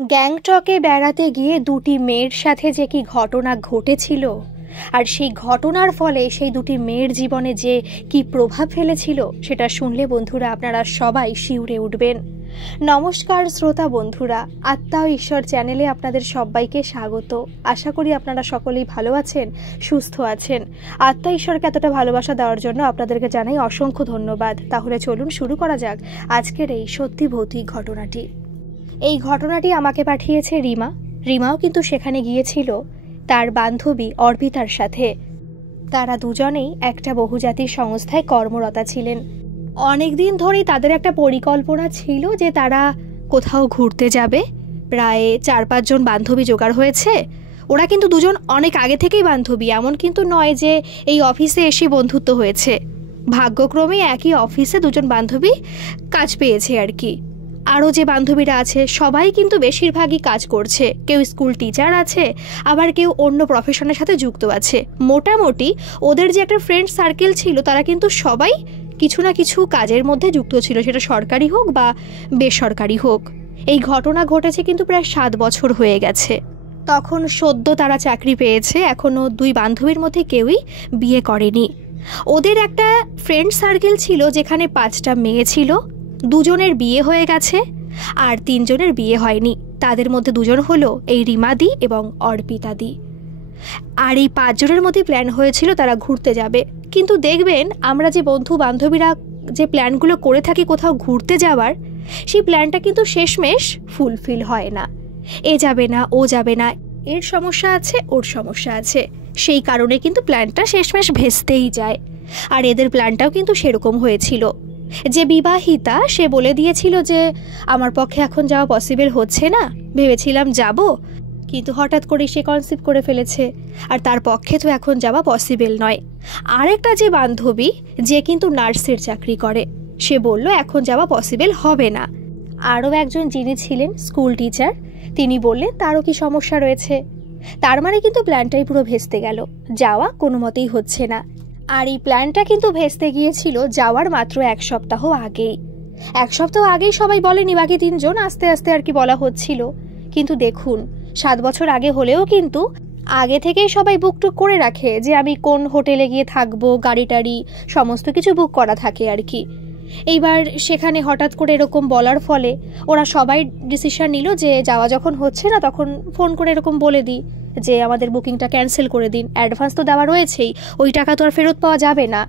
গ্যাংটকে বেড়াতে গিয়ে দুটি মেয়ের সাথে যে কি ঘটনা ঘটেছিল, আর সেই ঘটনার ফলে সেই দুটি মেয়ের জীবনে যে কি প্রভাব ফেলেছিল, সেটা শুনলে বন্ধুরা আপনারা সবাই শিউরে উঠবেন। নমস্কার শ্রোতা বন্ধুরা, আত্মা ও ঈশ্বর চ্যানেলে আপনাদের সবাইকে স্বাগত। আশা করি আপনারা সকলেই ভালো আছেন, সুস্থ আছেন। আত্মা ঈশ্বরকে এতটা ভালোবাসা দেওয়ার জন্য আপনাদেরকে জানাই অসংখ্য ধন্যবাদ। তাহলে চলুন শুরু করা যাক আজকের এই সত্যি ভৌতিক ঘটনাটি। এই ঘটনাটি আমাকে পাঠিয়েছে রিমাও কিন্তু সেখানে গিয়েছিল তার বান্ধবী অর্পিতার সাথে। তারা দুজনেই একটা বহুজাতিক সংস্থায় কর্মরতা ছিলেন। অনেক দিন ধরেই তাদের একটা পরিকল্পনা ছিল যে তারা কোথাও ঘুরতে যাবে। প্রায় 4-5 জন বান্ধবী জোগাড় হয়েছে। ওরা কিন্তু দুজন অনেক আগে থেকেই বান্ধবী, এমন কিন্তু নয় যে এই অফিসে এসে বন্ধুত্ব হয়েছে। ভাগ্যক্রমে একই অফিসে দুজন বান্ধবী কাজ পেয়েছে আর কি। আরও যে বান্ধবীরা আছে সবাই কিন্তু বেশিরভাগই কাজ করছে। কেউ স্কুল টিচার আছে, আবার কেউ অন্য প্রফেশনের সাথে যুক্ত আছে। মোটামুটি ওদের যে একটা ফ্রেন্ড সার্কেল ছিল তারা কিন্তু সবাই কিছু না কিছু কাজের মধ্যে যুক্ত ছিল, সেটা সরকারি হোক বা বেসরকারি হোক। এই ঘটনা ঘটেছে কিন্তু প্রায় 7 বছর হয়ে গেছে। তখন সদ্য তারা চাকরি পেয়েছে, এখনও 2 বান্ধবীর মধ্যে কেউই বিয়ে করেনি। ওদের একটা ফ্রেন্ড সার্কেল ছিল যেখানে 5টা মেয়ে ছিল। 2 জনের বিয়ে হয়ে গেছে আর 3 জনের বিয়ে হয়নি। তাদের মধ্যে 2 জন হলো এই রিমাদি এবং অর্পিতাদি। আর এই 5 জনের মধ্যে প্ল্যান হয়েছিল তারা ঘুরতে যাবে। কিন্তু দেখবেন আমরা যে বন্ধু বান্ধবীরা যে প্ল্যানগুলো করে থাকি কোথাও ঘুরতে যাওয়ার, সেই প্ল্যানটা কিন্তু শেষমেশ ফুলফিল হয় না। এ যাবে না, ও যাবে না, এর সমস্যা আছে, ওর সমস্যা আছে, সেই কারণে কিন্তু প্ল্যানটা শেষমেশ ভেস্তেই যায়। আর এদের প্ল্যানটাও কিন্তু সেরকম হয়েছিল। যে বিবাহিতা সে বলে দিয়েছিল যে আমার পক্ষে এখন যাওয়া পসিবল হচ্ছে না, ভেবেছিলাম যাব, কিন্তু হঠাৎ করে সে কনসিভ করে ফেলেছে, আর তার পক্ষে তো এখন যাওয়া পসিবল নয়। আরেকটা যে বান্ধবী যে কিন্তু নার্সের চাকরি করে, সে বলল এখন যাওয়া পসিবল হবে না। আরও একজন যিনি ছিলেন স্কুল টিচার, তিনি বললেন তারও কি সমস্যা রয়েছে। তার মানে কিন্তু প্ল্যানটাই পুরো ভেস্তে গেল, যাওয়া কোনো মতেই হচ্ছে না। আর এই প্ল্যানটা কিন্তু ভেস্তে গিয়েছিল যাওয়ার মাত্র 1 সপ্তাহ আগেই। 1 সপ্তাহ আগেই সবাই বলেনি, বাকি 3 জন আস্তে আস্তে আর কি বলা হচ্ছিল। কিন্তু দেখুন 7 বছর আগে হলেও কিন্তু আগে থেকেই সবাই বুকটুক করে রাখে যে আমি কোন হোটেলে গিয়ে থাকবো, গাড়ি টাড়ি সমস্ত কিছু বুক করা থাকে আর কি। এইবার সেখানে হঠাৎ করে এরকম বলার ফলে ওরা সবাই ডিসিশন নিল যে যাওয়া যখন হচ্ছে না তখন ফোন করে এরকম বলে দিই যে আমাদের বুকিংটা ক্যান্সেল করে দিন, অ্যাডভান্স তো দেওয়া রয়েছেই, ওই টাকা তো আর ফেরত পাওয়া যাবে না।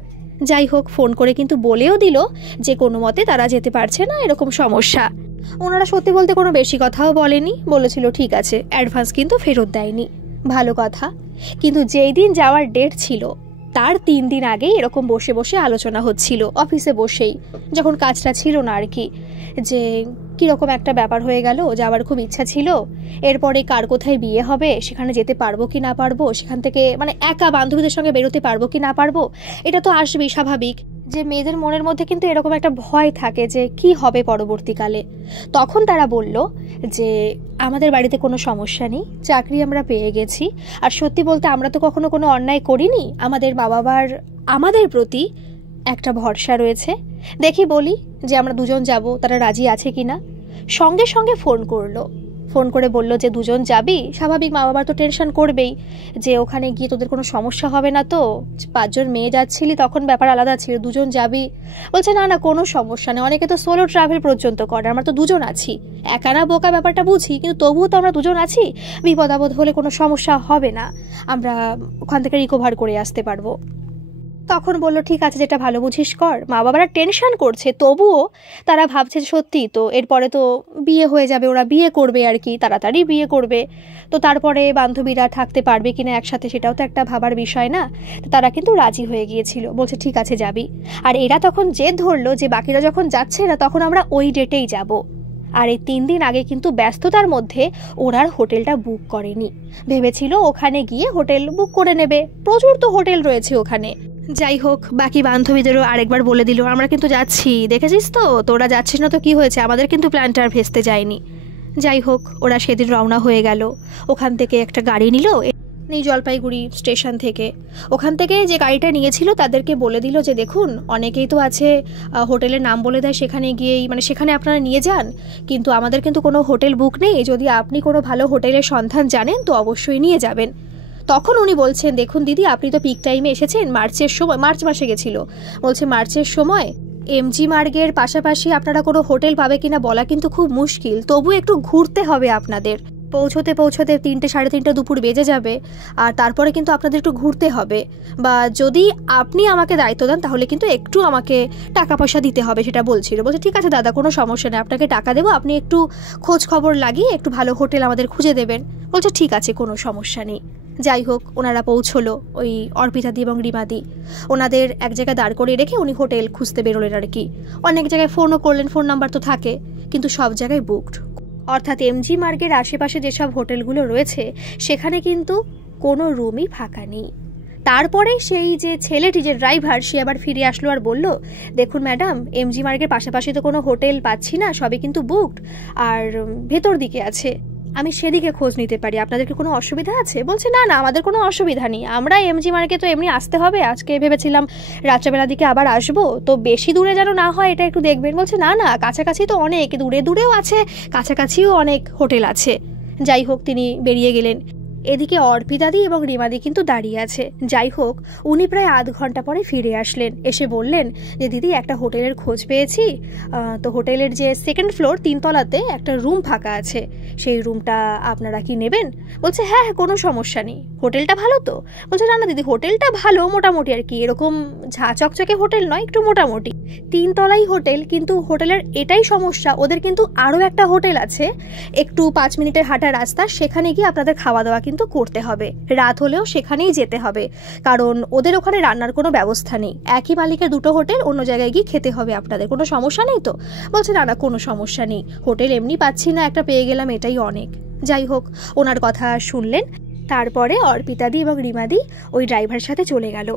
যাই হোক, ফোন করে কিন্তু বলেও দিল যে কোনো মতে তারা যেতে পারছে না, এরকম সমস্যা। ওনারা সত্যি বলতে কোনো বেশি কথাও বলেনি, বলেছিল ঠিক আছে, অ্যাডভান্স কিন্তু ফেরত দেয়নি, ভালো কথা। কিন্তু যেই দিন যাওয়ার ডেট ছিল তার 3 দিন আগেই এরকম বসে বসে আলোচনা হচ্ছিল অফিসে বসেই, যখন কাজটা ছিল না আর কি, যে কীরকম একটা ব্যাপার হয়ে গেল। যাওয়ার খুব ইচ্ছা ছিল, এরপরে কার কোথায় বিয়ে হবে, সেখানে যেতে পারবো কি না পারবো, সেখান থেকে মানে একা বান্ধবীদের সঙ্গে বেরোতে পারবো কি না পারবো, এটা তো আসবেই স্বাভাবিক। যে মেয়েদের মনের মধ্যে কিন্তু এরকম একটা ভয় থাকে যে কি হবে পরবর্তীকালে। তখন তারা বলল যে আমাদের বাড়িতে কোনো সমস্যা নেই, চাকরি আমরা পেয়ে গেছি, আর সত্যি বলতে আমরা তো কখনো কোনো অন্যায় করিনি, আমাদের মা বাবার আমাদের প্রতি একটা ভরসা রয়েছে। দেখি বলি যে আমরা 2 জন যাব, তারা রাজি আছে কিনা। সঙ্গে সঙ্গে ফোন করে বলল যে 2 জন যাবি, স্বাভাবিক মা বাবার তো টেনশন করবেই যে ওখানে গিয়ে তোদের কোনো সমস্যা হবে না তো। 5 জন মেয়ে যাচ্ছিলি তখন ব্যাপার আলাদা ছিল, 2 জন যাবি। বলছে না না কোনো সমস্যা নেই, অনেকে তো সোলো ট্রাভেল পর্যন্ত করে, আমরা তো 2 জন আছি, একা না বোকা ব্যাপারটা বুঝি, কিন্তু তবুও তো আমরা 2 জন আছি, বিপদ আপদ হলে কোনো সমস্যা হবে না, আমরা ওখান থেকে রিকভার করে আসতে পারবো। তখন বলল ঠিক আছে, যেটা ভালো বুঝিস কর। মা বাবারা টেনশন করছে, তবুও তারা ভাবছে সত্যি তো এরপরে তো বিয়ে হয়ে যাবে, ওরা বিয়ে করবে আর কি, তাড়াতাড়ি বিয়ে করবে, তো তারপরে বান্ধবীরা থাকতে পারবে কিনা একসাথে সেটাও তো একটা ভাবার বিষয় না। তো তারা কিন্তু রাজি হয়ে গিয়েছিল, বলছে ঠিক আছে যাবি। আর এরা তখন জেদ ধরলো যে বাকিরা যখন যাচ্ছে না তখন আমরা ওই ডেটেই যাব। আর এই 3 দিন আগে কিন্তু ব্যস্ততার মধ্যে ওরা হোটেলটা বুক করেনি, ভেবেছিল ওখানে গিয়ে হোটেল বুক করে নেবে, প্রচুর তো হোটেল রয়েছে ওখানে। যাই হোক, বাকি বান্ধবীদেরও আরেকবার বলে দিল আমরা কিন্তু যাচ্ছি, দেখেছিস তো তোরা যাচ্ছিস না তো কি হয়েছে, আমাদের কিন্তু প্ল্যানটা আর ভেস্তে যায়নি। যাই হোক, ওরা সেদিন রওনা হয়ে গেল, ওখান থেকে একটা গাড়ি নিল, এই জলপাইগুড়ি স্টেশন থেকে। ওখান থেকে যে গাড়িটা নিয়েছিল তাদেরকে বলে দিল যে দেখুন অনেকেই তো আছে হোটেলের নাম বলে দেয়, সেখানে গিয়েই মানে সেখানে আপনারা নিয়ে যান, কিন্তু আমাদের কিন্তু কোনো হোটেল বুক নেই, যদি আপনি কোনো ভালো হোটেলের সন্ধান জানেন তো অবশ্যই নিয়ে যাবেন। তখন উনি বলছেন দেখুন দিদি, আপনি তো পিক টাইমে এসেছেন, মার্চের সময়, মার্চ মাসে গেছিল, বলছে মার্চের সময় এমজি মার্গের পাশাপাশি আপনারা কোনো হোটেল পাবে কিনা বলা কিন্তু খুব মুশকিল, তবু একটু ঘুরতে হবে আপনাদের, পৌঁছতে 3টে 3:30 দুপুর বেজে যাবে, আর তারপরে কিন্তু আপনাদের একটু ঘুরতে হবে, বা যদি আপনি আমাকে দায়িত্ব দেন তাহলে কিন্তু একটু আমাকে টাকা পয়সা দিতে হবে, সেটা বলছিল। বলছে ঠিক আছে দাদা, কোনো সমস্যা নেই, আপনাকে টাকা দেবো, আপনি একটু খোঁজ খবর লাগিয়ে একটু ভালো হোটেল আমাদের খুঁজে দেবেন। বলছে ঠিক আছে, কোনো সমস্যা নেই। যাই হোক, ওনারা পৌঁছলো, ওই অর্পিতাদি এবং রিমাদি ওনাদের এক জায়গায় দাঁড় করিয়ে রেখে উনি হোটেল খুঁজতে বেরোলেন আর কি। অনেক জায়গায় ফোনও করলেন, ফোন নাম্বার তো থাকে, কিন্তু সব জায়গায় বুকড, অর্থাৎ এমজি মার্গের আশেপাশে যেসব হোটেলগুলো রয়েছে সেখানে কিন্তু কোনো রুমই ফাঁকা নেই। তারপরে সেই যে ছেলেটি, যে ড্রাইভার, সে আবার ফিরে আসলো আর বলল দেখুন ম্যাডাম, এমজি মার্গের পাশাপাশি তো কোনো হোটেল পাচ্ছি না, সবই কিন্তু বুকড, আর ভেতর দিকে আছে, আমি সেদিকে খোঁজ নিতে পারি, আপনাদেরকে কোনো অসুবিধা আছে? বলছে না না, আমাদের কোনো অসুবিধা নেই, আমরা এমজি মার্গে তো এমনি আসতে হবে, আজকে ভেবেছিলাম রাত্রেবেলা দিকে আবার আসবো, তো বেশি দূরে যেন না হয় এটা একটু দেখবেন। বলছে না না, কাছাকাছি তো অনেক, দূরে দূরেও আছে, কাছাকাছিও অনেক হোটেল আছে। যাই হোক, তিনি বেরিয়ে গেলেন। এদিকে অর্পিতাদি এবং রিমাদি কিন্তু দাঁড়িয়ে আছে। যাই হোক, উনি প্রায় আধ ঘন্টা পরে ফিরে আসলেন, এসে বললেন যে দিদি একটা হোটেলের খোঁজ পেয়েছি, তো হোটেলের যে 2nd ফ্লোর 3 তলাতে একটা রুম ফাঁকা আছে, সেই রুমটা আপনারা কি নেবেন? বলছে হ্যাঁ হ্যাঁ, কোনো সমস্যা নেই। হোটেলটা ভালো তো? বলছে না না দিদি, হোটেলটা ভালো মোটামুটি আর কি, এরকম ঝা চকচকে হোটেল নয়, একটু মোটামুটি 3 তলাই হোটেল, কিন্তু হোটেলের এটাই সমস্যা, ওদের কিন্তু আরও একটা হোটেল আছে একটু 5 মিনিটের হাঁটা রাস্তা, সেখানে গিয়ে আপনাদের খাওয়া দাওয়া কিন্তু করতে হবে, রাত হলেও সেখানেই যেতে হবে, কারণ ওদের ওখানে রান্নার কোনো ব্যবস্থা নেই, একই মালিকের 2টো হোটেল, অন্য জায়গায় গিয়ে খেতে হবে আপনাদের, কোনো সমস্যা নেই তো? বলছে না না, কোনো সমস্যা নেই, হোটেল এমনি পাচ্ছি না, একটা পেয়ে গেলাম, এটাই অনেক। যাই হোক, ওনার কথা শুনলেন। তারপরে অর্পিতাদি এবং রিমাদি ওই ড্রাইভারের সাথে চলে গেল।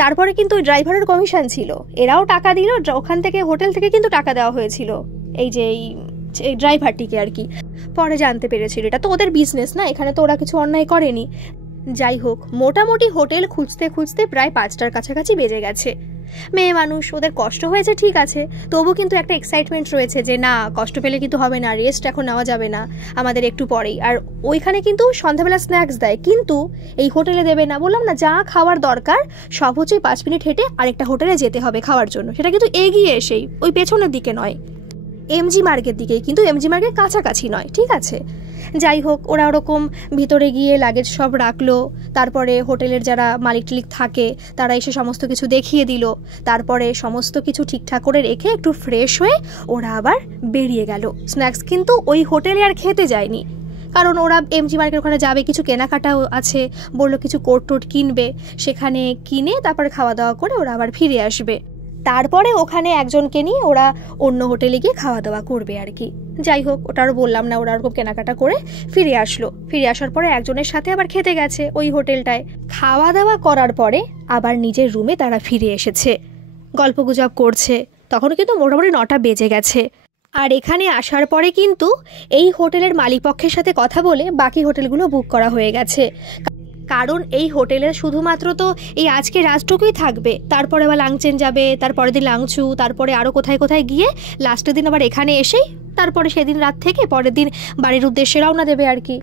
তারপরে কিন্তু ওই ড্রাইভারের কমিশন ছিল, এরাও টাকা দিল, ওখান থেকে হোটেল থেকে কিন্তু টাকা দেওয়া হয়েছিল এই যে এই ড্রাইভারটিকে আর কি। পরে জানতে পেরেছিল এটা তো ওদের বিজনেস না, এখানে তো ওরা কিছু অন্যায় করেনি। যাই হোক, মোটামুটি হোটেল খুঁজতে খুঁজতে প্রায় 5টার কাছাকাছি বেজে গেছে। মেয়ে মানুষ, ওদের কষ্ট হয়েছে ঠিক আছে, তবু কিন্তু একটা এক্সাইটমেন্ট রয়েছে যে না, কষ্ট পেলে কিন্তু হবে না, রেস্ট এখন নেওয়া যাবে না, আমাদের একটু পরেই। আর ওইখানে কিন্তু সন্ধ্যাবেলা স্ন্যাক্স দেয়, কিন্তু এই হোটেলে দেবে না। বললাম না, যা খাওয়ার দরকার সব হচ্ছে 5 মিনিট হেঁটে আরেকটা হোটেলে যেতে হবে খাওয়ার জন্য, সেটা কিন্তু এগিয়ে এসেই, ওই পেছনের দিকে নয়, এমজি মার্গের দিকেই, কিন্তু এমজি মার্গের কাছাকাছি নয়, ঠিক আছে? যাই হোক, ওরা ওরকম ভিতরে গিয়ে লাগেজ সব রাখলো, তারপরে হোটেলের যারা মালিক টালিক থাকে তারা এসে সমস্ত কিছু দেখিয়ে দিল, তারপরে সমস্ত কিছু ঠিকঠাক করে রেখে একটু ফ্রেশ হয়ে ওরা আবার বেরিয়ে গেল। স্ন্যাক্স কিন্তু ওই হোটেলে আর খেতে যায়নি, কারণ ওরা এমজি মার্কের ওখানে যাবে, কিছু কেনাকাটাও আছে, বললো কিছু কোট টোট কিনবে, সেখানে কিনে তারপরে খাওয়া দাওয়া করে ওরা আবার ফিরে আসবে। তারপরে ওখানে একজনকে নিয়ে ওরা অন্য হোটেলে গিয়ে খাওয়া দাওয়া করবে আর কি। যাই হোক, ওটারও বললাম না, ওরা ওরকম কেনাকাটা করে ফিরে আসলো। ফিরে আসার পরে একজনের সাথে আবার খেতে গেছে ওই হোটেলটায়। খাওয়া দাওয়া করার পরে আবার নিজের রুমে তারা ফিরে এসেছে, গল্পগুজব করছে। তখন কিন্তু মোটামুটি 9টা বেজে গেছে। আর এখানে আসার পরে কিন্তু এই হোটেলের মালিকপক্ষের সাথে কথা বলে বাকি হোটেলগুলো বুক করা হয়ে গেছে, কারণ এই হোটেলের শুধুমাত্র তো এই আজকে রাতটুকুই থাকবে, তারপরে আবার লাংচেন যাবে, তারপরের দিন লাংচু, তারপরে আরও কোথায় কোথায় গিয়ে লাস্টের দিন আবার এখানে এসেই তারপরে সেদিন রাত থেকে পরের দিন বাড়ির উদ্দেশ্যে রওনা দেবে আর কি।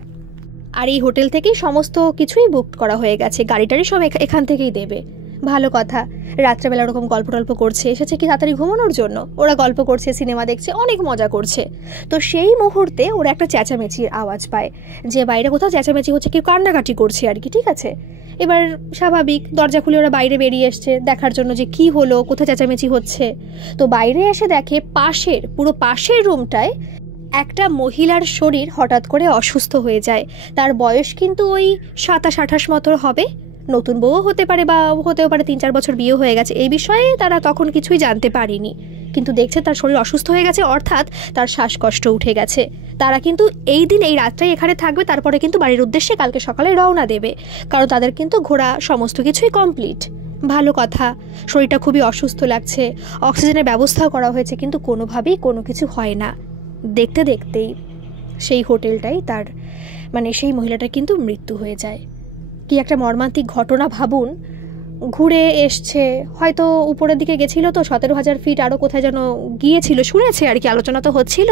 আর এই হোটেল থেকেই সমস্ত কিছুই বুক করা হয়ে গেছে, গাড়িটারি সব এখান থেকেই দেবে। ভালো কথা, রাত্রেবেলা ওরকম গল্প টল্প করছে, এসেছে কি তাড়াতাড়ি ঘুমানোর জন্য, ওরা গল্প করছে, সিনেমা দেখছে, অনেক মজা করছে। তো সেই মুহূর্তে ওরা একটা চেঁচামেচির আওয়াজ পায়, যে বাইরে কোথাও চেঁচামেচি হচ্ছে, কেউ কান্নাকাটি করছে আর কি, ঠিক আছে? এবার স্বাভাবিক, দরজা খুলে ওরা বাইরে বেরিয়ে এসছে দেখার জন্য যে কি হলো, কোথায় চেঁচামেচি হচ্ছে। তো বাইরে এসে দেখে পুরো পাশের রুমটায় একটা মহিলার শরীর হঠাৎ করে অসুস্থ হয়ে যায়। তার বয়স কিন্তু ওই 27-28 মতো হবে, নতুন বউও হতে পারে বা হতেও পারে 3-4 বছর বিয়ে হয়ে গেছে, এই বিষয়ে তারা তখন কিছুই জানতে পারেনি। কিন্তু দেখছে তার শরীর অসুস্থ হয়ে গেছে, অর্থাৎ তার শ্বাসকষ্ট উঠে গেছে। তারা কিন্তু এই দিন এই রাতটাই এখানে থাকবে, তারপরে কিন্তু বাড়ির উদ্দেশ্যে কালকে সকালে রওনা দেবে, কারণ তাদের কিন্তু ঘোরা সমস্ত কিছুই কমপ্লিট। ভালো কথা, শরীরটা খুবই অসুস্থ লাগছে, অক্সিজেনের ব্যবস্থাও করা হয়েছে, কিন্তু কোনোভাবেই কোনো কিছু হয় না। দেখতে দেখতেই সেই হোটেলটাই সেই মহিলাটার কিন্তু মৃত্যু হয়ে যায়। কি একটা মর্মান্তিক ঘটনা ভাবুন। ঘুরে এসছে, হয়তো উপরের দিকে গেছিলো তো 17,000 ফিট, আরও কোথায় যেন গিয়েছিল, শুনেছে আর কি, আলোচনা তো হচ্ছিল।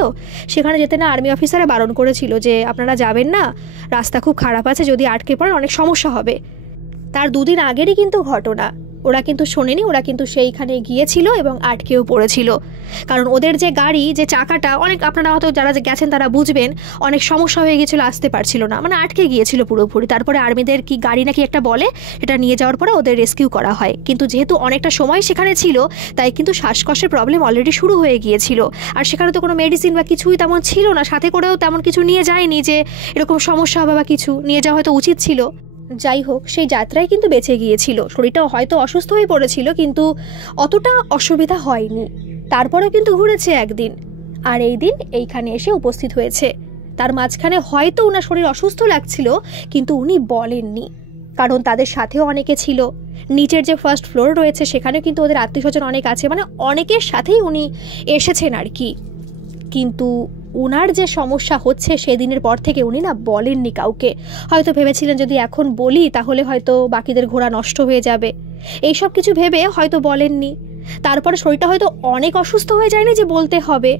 সেখানে যেতে না আর্মি অফিসারে বারণ করেছিল যে আপনারা যাবেন না, রাস্তা খুব খারাপ আছে, যদি আটকে পড়েন অনেক সমস্যা হবে। তার 2 দিন আগেরই কিন্তু ঘটনা। ওরা কিন্তু শোনেনি, ওরা কিন্তু সেইখানে গিয়েছিল এবং আটকেও পড়েছিল। কারণ ওদের যে গাড়ি, যে চাকাটা, অনেক আপনারা হয়তো যারা গেছেন তারা বুঝবেন, অনেক সমস্যা হয়ে গিয়েছিল, আসতে পারছিল না, মানে আটকে গিয়েছিল পুরোপুরি। তারপরে আর্মিদের কি গাড়ি নাকি একটা বলে, এটা নিয়ে যাওয়ার পরে ওদের রেস্কিউ করা হয়। কিন্তু যেহেতু অনেকটা সময় সেখানে ছিল, তাই কিন্তু শ্বাসকষ্টের প্রবলেম অলরেডি শুরু হয়ে গিয়েছিল। আর সেখানে তো কোনো মেডিসিন বা কিছুই তেমন ছিল না, সাথে করেও তেমন কিছু নিয়ে যায়নি যে এরকম সমস্যা হবে বা কিছু, নিয়ে যাওয়া হয়তো উচিত ছিল। যাই হোক, সেই যাত্রায় কিন্তু বেঁচে গিয়েছিল। শরীরটা হয়তো অসুস্থ হয়ে পড়েছিল, কিন্তু অতটা অসুবিধা হয়নি। তারপরেও কিন্তু ঘুরেছে একদিন, আর এই দিন এইখানে এসে উপস্থিত হয়েছে। তার মাঝখানে হয়তো ওনার শরীর অসুস্থ লাগছিল, কিন্তু উনি বলেননি, কারণ তাদের সাথেও অনেকে ছিল। নিচের যে ফার্স্ট ফ্লোর রয়েছে সেখানেও কিন্তু ওদের আত্মীয়স্বজন অনেক আছে, মানে অনেকের সাথেই উনি এসেছেন আর কি। কিন্তু ওনার যে সমস্যা হচ্ছে সেদিনের পর থেকে উনি না বলেননি কাউকে। হয়তো ভেবেছিলেন যদি এখন বলি তাহলে হয়তো বাকিদের ঘোড়া নষ্ট হয়ে যাবে, এইসব কিছু ভেবে হয়তো বলেননি। তারপরে শরীরটা হয়তো অনেক অসুস্থ হয়ে যায়নি যে বলতে হবে,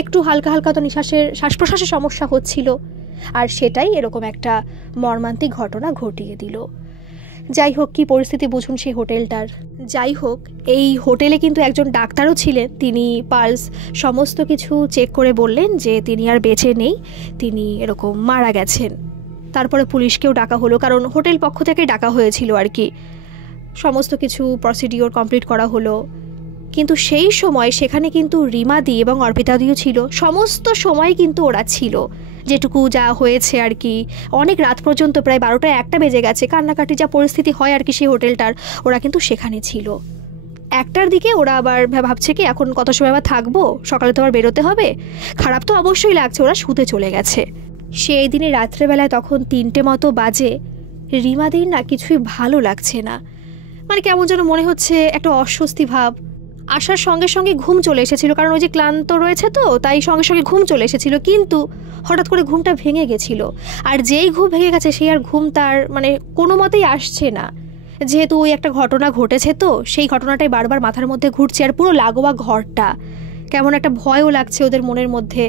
একটু হালকা হালকা তো শ্বাস প্রশ্বাসের সমস্যা হচ্ছিল, আর সেটাই এরকম একটা মর্মান্তিক ঘটনা ঘটিয়ে দিল। যাই হোক, কি পরিস্থিতি বুঝুন সেই হোটেলটার। যাই হোক, এই হোটেলে কিন্তু একজন ডাক্তারও ছিলেন। তিনি পালস সমস্ত কিছু চেক করে বললেন যে তিনি আর বেঁচে নেই, তিনি এরকম মারা গেছেন। তারপরে পুলিশকেও ডাকা হলো, কারণ হোটেল পক্ষ থেকে ডাকা হয়েছিল আর কি। সমস্ত কিছু প্রসিডিওর কমপ্লিট করা হলো। কিন্তু সেই সময় সেখানে কিন্তু রিমাদি এবং অর্পিতাদিও ছিল। সমস্ত সময় কিন্তু ওরা ছিল, যেটুকু যা হয়েছে আর কি। অনেক রাত পর্যন্ত, প্রায় 12টা-1টা বেজে গেছে, কান্নাকাটি যা পরিস্থিতি হয় আর কি সেই হোটেলটার, ওরা কিন্তু সেখানে ছিল। 1টার দিকে ওরা আবার ভাবছে কি এখন কত সময় আবার থাকবো, সকালে তো আবার বেরোতে হবে। খারাপ তো অবশ্যই লাগছে, ওরা শুতে চলে গেছে। সেই দিনে রাত্রেবেলায় তখন 3টে মতো বাজে। রিমাদির না কিছুই ভালো লাগছে না, মানে কেমন যেন মনে হচ্ছে, একটা অস্বস্তি ভাব। আসার সঙ্গে সঙ্গে ঘুম চলে এসেছিল, কারণ ওই যে ক্লান্ত রয়েছে তো, তাই সঙ্গে সঙ্গে ঘুম চলে এসেছিল। কিন্তু হঠাৎ করে ঘুমটা ভেঙে গেছিল, আর যেই ঘুম ভেঙে গেছে সেই আর ঘুম তার মানে কোনো মতেই আসছে না। যেহেতু ওই একটা ঘটনা ঘটেছে তো, সেই ঘটনাটাই বারবার মাথার মধ্যে ঘুরছে, আর পুরো লাগোয়া ঘরটা, কেমন একটা ভয়ও লাগছে ওদের মনের মধ্যে।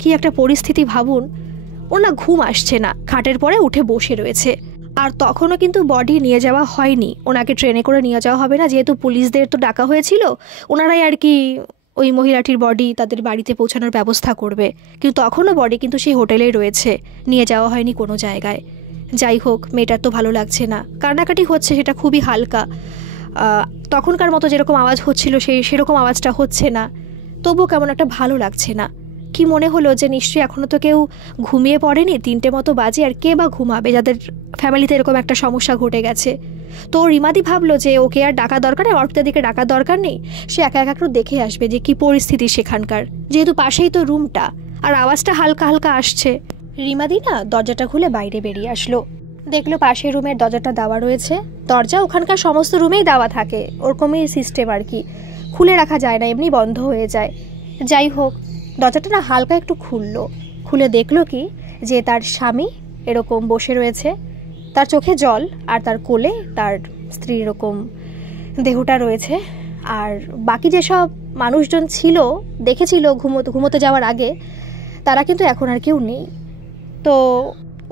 কি একটা পরিস্থিতি ভাবুন। ওর না ঘুম আসছে না, খাটের পরে উঠে বসে রয়েছে। আর তখনও কিন্তু বডি নিয়ে যাওয়া হয়নি, ওনাকে ট্রেনে করে নিয়ে যাওয়া হবে না, যেহেতু পুলিশদের তো ডাকা হয়েছিল, ওনারাই আর কি ওই মহিলাটির বডি তাদের বাড়িতে পৌঁছানোর ব্যবস্থা করবে। কিন্তু তখনও বডি কিন্তু সেই হোটেলেই রয়েছে, নিয়ে যাওয়া হয়নি কোনো জায়গায়। যাই হোক, মেয়েটার তো ভালো লাগছে না, কান্নাকাটি হচ্ছে, সেটা খুবই হালকা। তখনকার মতো যেরকম আওয়াজ হচ্ছিল সেরকম আওয়াজটা হচ্ছে না, তবুও কেমন একটা ভালো লাগছে না। কি মনে হলো যে নিশ্চয়ই এখনও তো কেউ ঘুমিয়ে পড়েনি, 3টে মতো বাজে, আর কে বা ঘুমাবে যাদের ফ্যামিলিতে এরকম একটা সমস্যা ঘটে গেছে। তো রিমাদি ভাবলো যে ওকে আর ডাকা দরকার নেই, অর্পিতার দিকে ডাকার দরকার নেই, সে একা একা একটু দেখে আসবে যে কি পরিস্থিতি সেখানকার, যেহেতু পাশেই তো রুমটা, আর আওয়াজটা হালকা হালকা আসছে। রিমাদি না দরজাটা খুলে বাইরে বেরিয়ে আসলো, দেখলো পাশের রুমের দরজাটা দেওয়া রয়েছে। দরজা ওখানকার সমস্ত রুমেই দেওয়া থাকে, ওরকমই সিস্টেম আর কি, খুলে রাখা যায় না, এমনি বন্ধ হয়ে যায়। যাই হোক, দরজাটা না হালকা একটু খুলে দেখলো কি যে তার স্বামী এরকম বসে রয়েছে, তার চোখে জল, আর তার কোলে তার স্ত্রী এরকম দেহটা রয়েছে। আর বাকি যেসব মানুষজন ছিল, দেখেছিল ঘুমোতে যাওয়ার আগে, তারা কিন্তু এখন আর কেউ নেই। তো